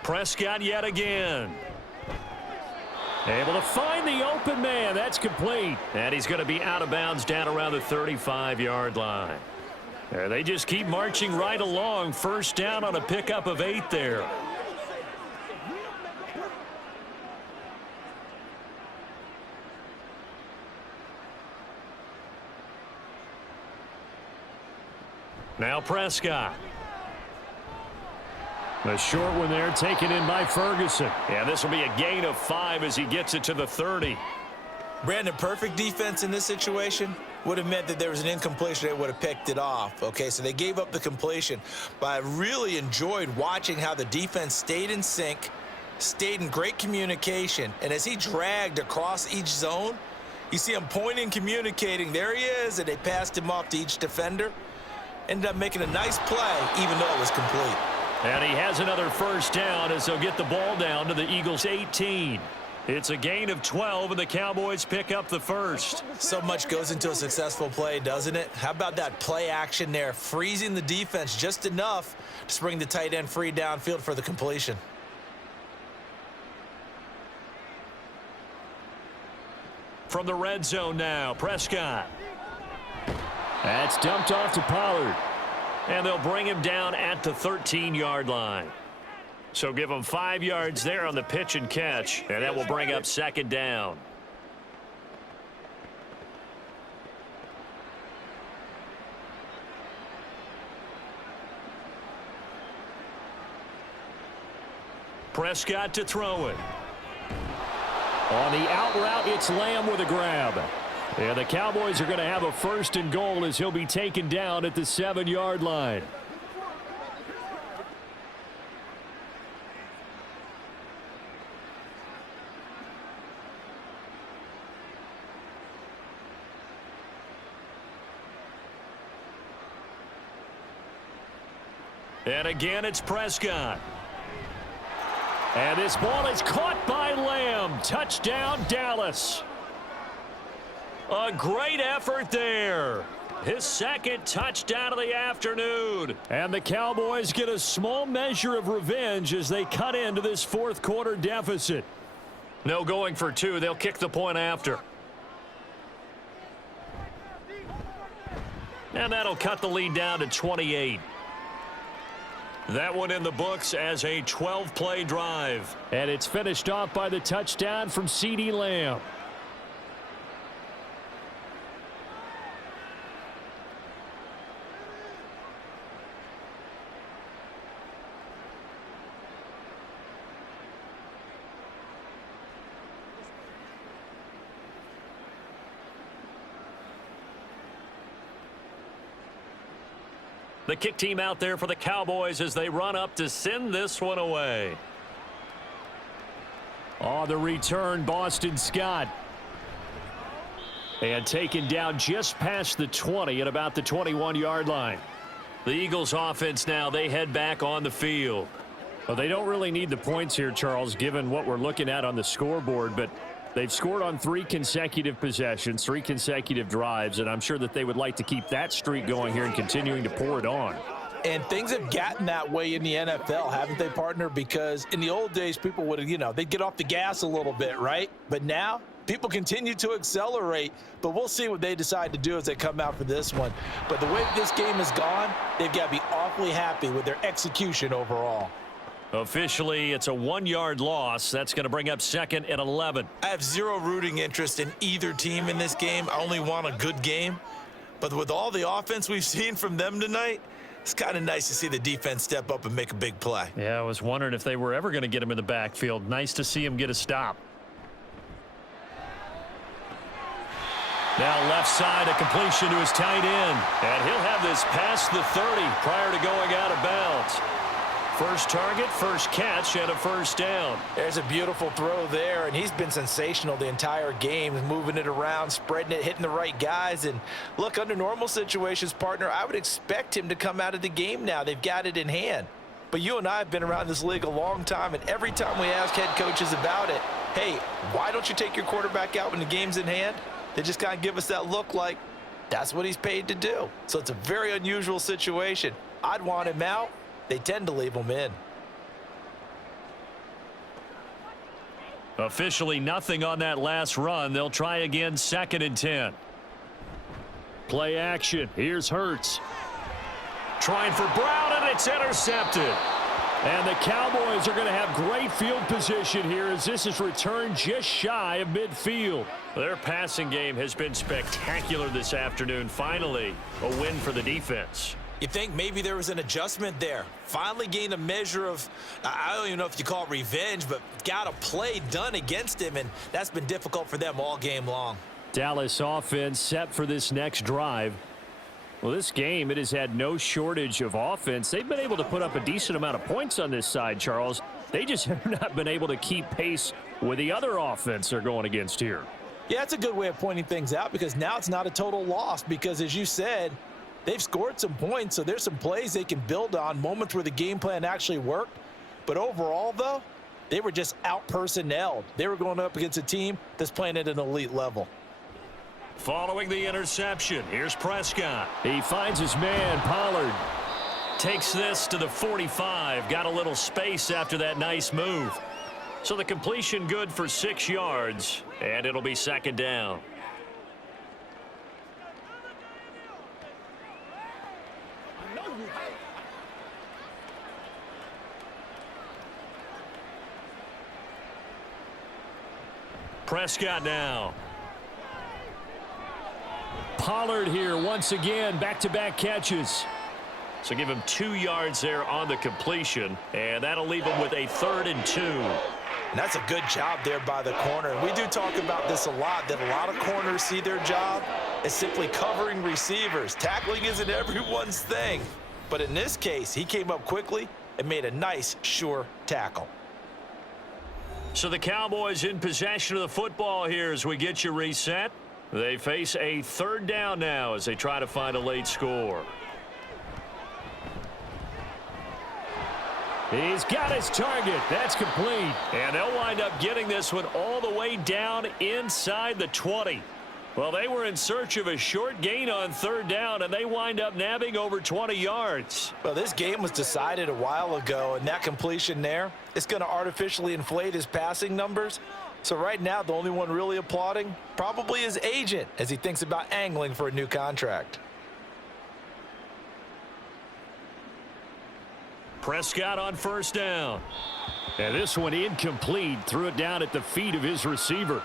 Prescott yet again. Able to find the open man. That's complete. And he's going to be out of bounds down around the 35-yard line. There, they just keep marching right along. First down on a pickup of 8 there. Now Prescott. The short one there taken in by Ferguson. Yeah, this will be a gain of 5 as he gets it to the 30. Brandon, perfect defense in this situation would have meant that there was an incompletion. They would have picked it off. Okay, so they gave up the completion. But I really enjoyed watching how the defense stayed in sync, stayed in great communication. And as he dragged across each zone, you see him pointing, communicating. There he is, and they passed him off to each defender. Ended up making a nice play, even though it was complete. And he has another first down as they'll get the ball down to the Eagles' 18. It's a gain of 12, and the Cowboys pick up the first. So much goes into a successful play, doesn't it? How about that play action there, freezing the defense just enough to bring the tight end free downfield for the completion. From the red zone now, Prescott. That's dumped off to Pollard. And they'll bring him down at the 13-yard line. So give him 5 yards there on the pitch and catch, and that will bring up second down. Prescott to throw it. On the out route, it's Lamb with a grab. And the Cowboys are going to have a 1st and goal as he'll be taken down at the 7-yard line. And again, it's Prescott. And this ball is caught by Lamb. Touchdown, Dallas. A great effort there. His 2nd touchdown of the afternoon. And the Cowboys get a small measure of revenge as they cut into this 4th quarter deficit. No going for 2. They'll kick the point after. And that'll cut the lead down to 28. That one in the books as a 12-play drive. And it's finished off by the touchdown from CeeDee Lamb. The kick team out there for the Cowboys as they run up to send this one away. On the return, Boston Scott. And taken down just past the 20 at about the 21-yard line. The Eagles offense now, they head back on the field. Well, they don't really need the points here, Charles, given what we're looking at on the scoreboard, but they've scored on 3 consecutive possessions, 3 consecutive drives, and I'm sure that they would like to keep that streak going here and continuing to pour it on. And things have gotten that way in the NFL, haven't they, partner? Because in the old days, people would, they'd get off the gas a little bit, right? But now, people continue to accelerate, but we'll see what they decide to do as they come out for this one. But the way this game has gone, they've got to be awfully happy with their execution overall. Officially, it's a 1-yard loss. That's going to bring up 2nd and 11. I have zero rooting interest in either team in this game. I only want a good game. But with all the offense we've seen from them tonight, it's kind of nice to see the defense step up and make a big play. Yeah, I was wondering if they were ever going to get him in the backfield. Nice to see him get a stop. Now left side, a completion to his tight end. And he'll have this past the 30 prior to going out of bounds. First target, first catch, and a 1st down. There's a beautiful throw there, and he's been sensational the entire game, moving it around, spreading it, hitting the right guys. And look, under normal situations, partner, I would expect him to come out of the game now. They've got it in hand. But you and I have been around this league a long time, and every time we ask head coaches about it, hey, why don't you take your quarterback out when the game's in hand? They just kind of give us that look like that's what he's paid to do. So it's a very unusual situation. I'd want him out. They tend to leave him in. Officially nothing on that last run. They'll try again, 2nd and 10. Play action. Here's Hurts. Trying for Brown, and it's intercepted. And the Cowboys are going to have great field position here as this is returned just shy of midfield. Their passing game has been spectacular this afternoon. Finally, a win for the defense. You think maybe there was an adjustment there. Finally gained a measure of, I don't even know if you call it revenge, but got a play done against him, and that's been difficult for them all game long. Dallas offense set for this next drive. Well, this game, it has had no shortage of offense. They've been able to put up a decent amount of points on this side, Charles. They just have not been able to keep pace with the other offense they're going against here. Yeah, that's a good way of pointing things out because now it's not a total loss because, as you said, they've scored some points, so there's some plays they can build on, moments where the game plan actually worked. But overall, though, they were just out-personnelled. They were going up against a team that's playing at an elite level. Following the interception, here's Prescott. He finds his man, Pollard. Takes this to the 45. Got a little space after that nice move. So the completion good for 6 yards, and it'll be 2nd down. Prescott now. Pollard here once again, back-to-back catches. So give him 2 yards there on the completion, and that'll leave him with a 3rd and 2. And that's a good job there by the corner. And we do talk about this a lot, that a lot of corners see their job as simply covering receivers. Tackling isn't everyone's thing. But in this case, he came up quickly and made a nice, sure tackle. So the Cowboys in possession of the football here as we get you reset. They face a 3rd down now as they try to find a late score. He's got his target. That's complete. And they'll wind up getting this one all the way down inside the 20. Well, they were in search of a short gain on 3rd down, and they wind up nabbing over 20 yards. Well, this game was decided a while ago, and that completion there is going to artificially inflate his passing numbers. So right now, the only one really applauding probably his agent as he thinks about angling for a new contract. Prescott on 1st down. And this one incomplete. Threw it down at the feet of his receiver.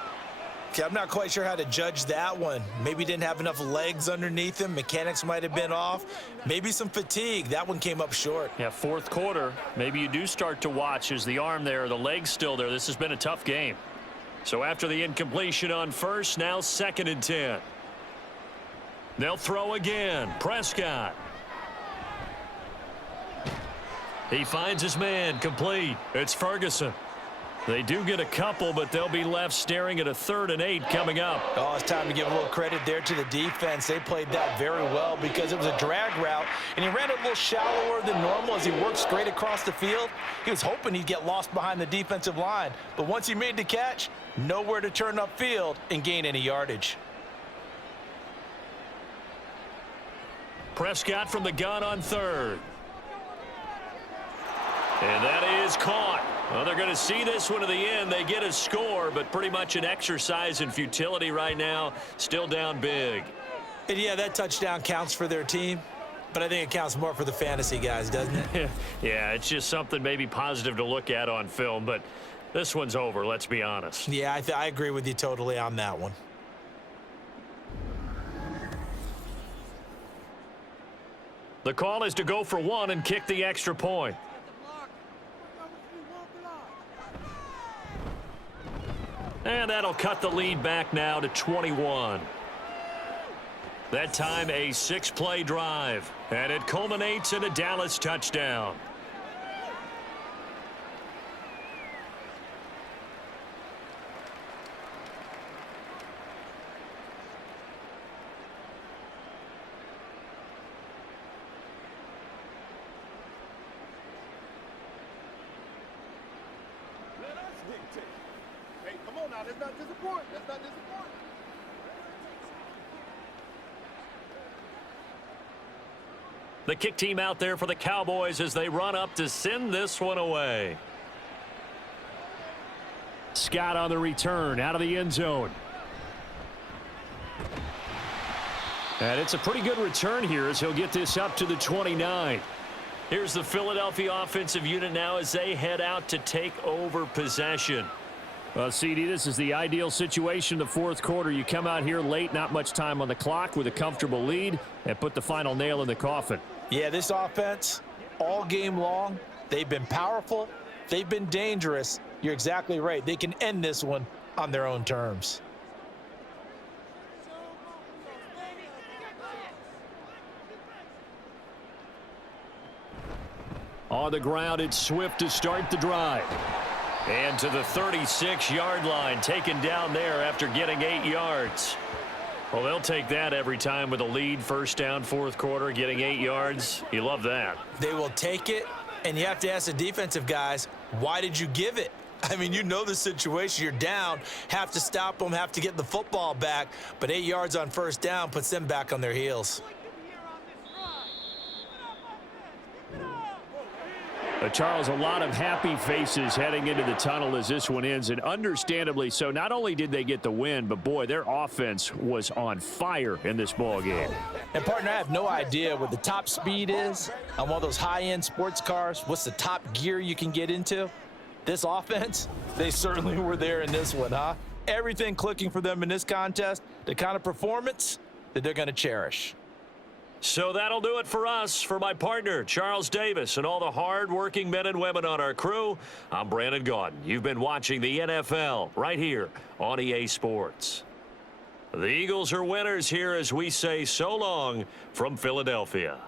Okay, I'm not quite sure how to judge that one. Maybe didn't have enough legs underneath him. Mechanics might have been off. Maybe some fatigue. That one came up short. Yeah, 4th quarter. Maybe you do start to watch. Is the arm there, the leg's still there? This has been a tough game. So after the incompletion on 1st, now 2nd and 10. They'll throw again. Prescott. He finds his man, complete. It's Ferguson. They do get a couple, but they'll be left staring at a 3rd and 8 coming up. Oh, it's time to give a little credit there to the defense. They played that very well because it was a drag route, and he ran a little shallower than normal as he worked straight across the field. He was hoping he'd get lost behind the defensive line, but once he made the catch, nowhere to turn upfield and gain any yardage. Prescott from the gun on 3rd. And that is caught. Well, they're going to see this one to the end. They get a score, but pretty much an exercise in futility right now. Still down big. And yeah, that touchdown counts for their team, but I think it counts more for the fantasy guys, doesn't it? Yeah, it's just something maybe positive to look at on film, but this one's over, let's be honest. Yeah, I agree with you totally on that one. The call is to go for 1 and kick the extra point. And that'll cut the lead back now to 21. That time a 6-play drive. And it culminates in a Dallas touchdown. Hey, come on now. Let's not disappoint. Let's not disappoint. The kick team out there for the Cowboys as they run up to send this one away. Scott on the return out of the end zone. And it's a pretty good return here as he'll get this up to the 29. Here's the Philadelphia offensive unit now as they head out to take over possession. Well, CD, this is the ideal situation in the 4th quarter. You come out here late, not much time on the clock with a comfortable lead, and put the final nail in the coffin. Yeah, this offense, all game long, they've been powerful, they've been dangerous. You're exactly right. They can end this one on their own terms. On the ground, it's Swift to start the drive. And to the 36-yard line, taken down there after getting 8 yards. Well, they'll take that every time with a lead, 1st down, 4th quarter, getting 8 yards. You love that. They will take it, and you have to ask the defensive guys, why did you give it? I mean, you know the situation. You're down, have to stop them, have to get the football back, but 8 yards on 1st down puts them back on their heels. Charles, a lot of happy faces heading into the tunnel as this one ends, and understandably so. Not only did they get the win, but boy, their offense was on fire in this ball game. And partner, I have no idea what the top speed is on one of those high-end sports cars. What's the top gear you can get into? This offense, they certainly were there in this one, huh? Everything clicking for them in this contest, the kind of performance that they're going to cherish. So that'll do it for us. For my partner, Charles Davis, and all the hard-working men and women on our crew, I'm Brandon Gaudin. You've been watching the NFL right here on EA Sports. The Eagles are winners here as we say so long from Philadelphia.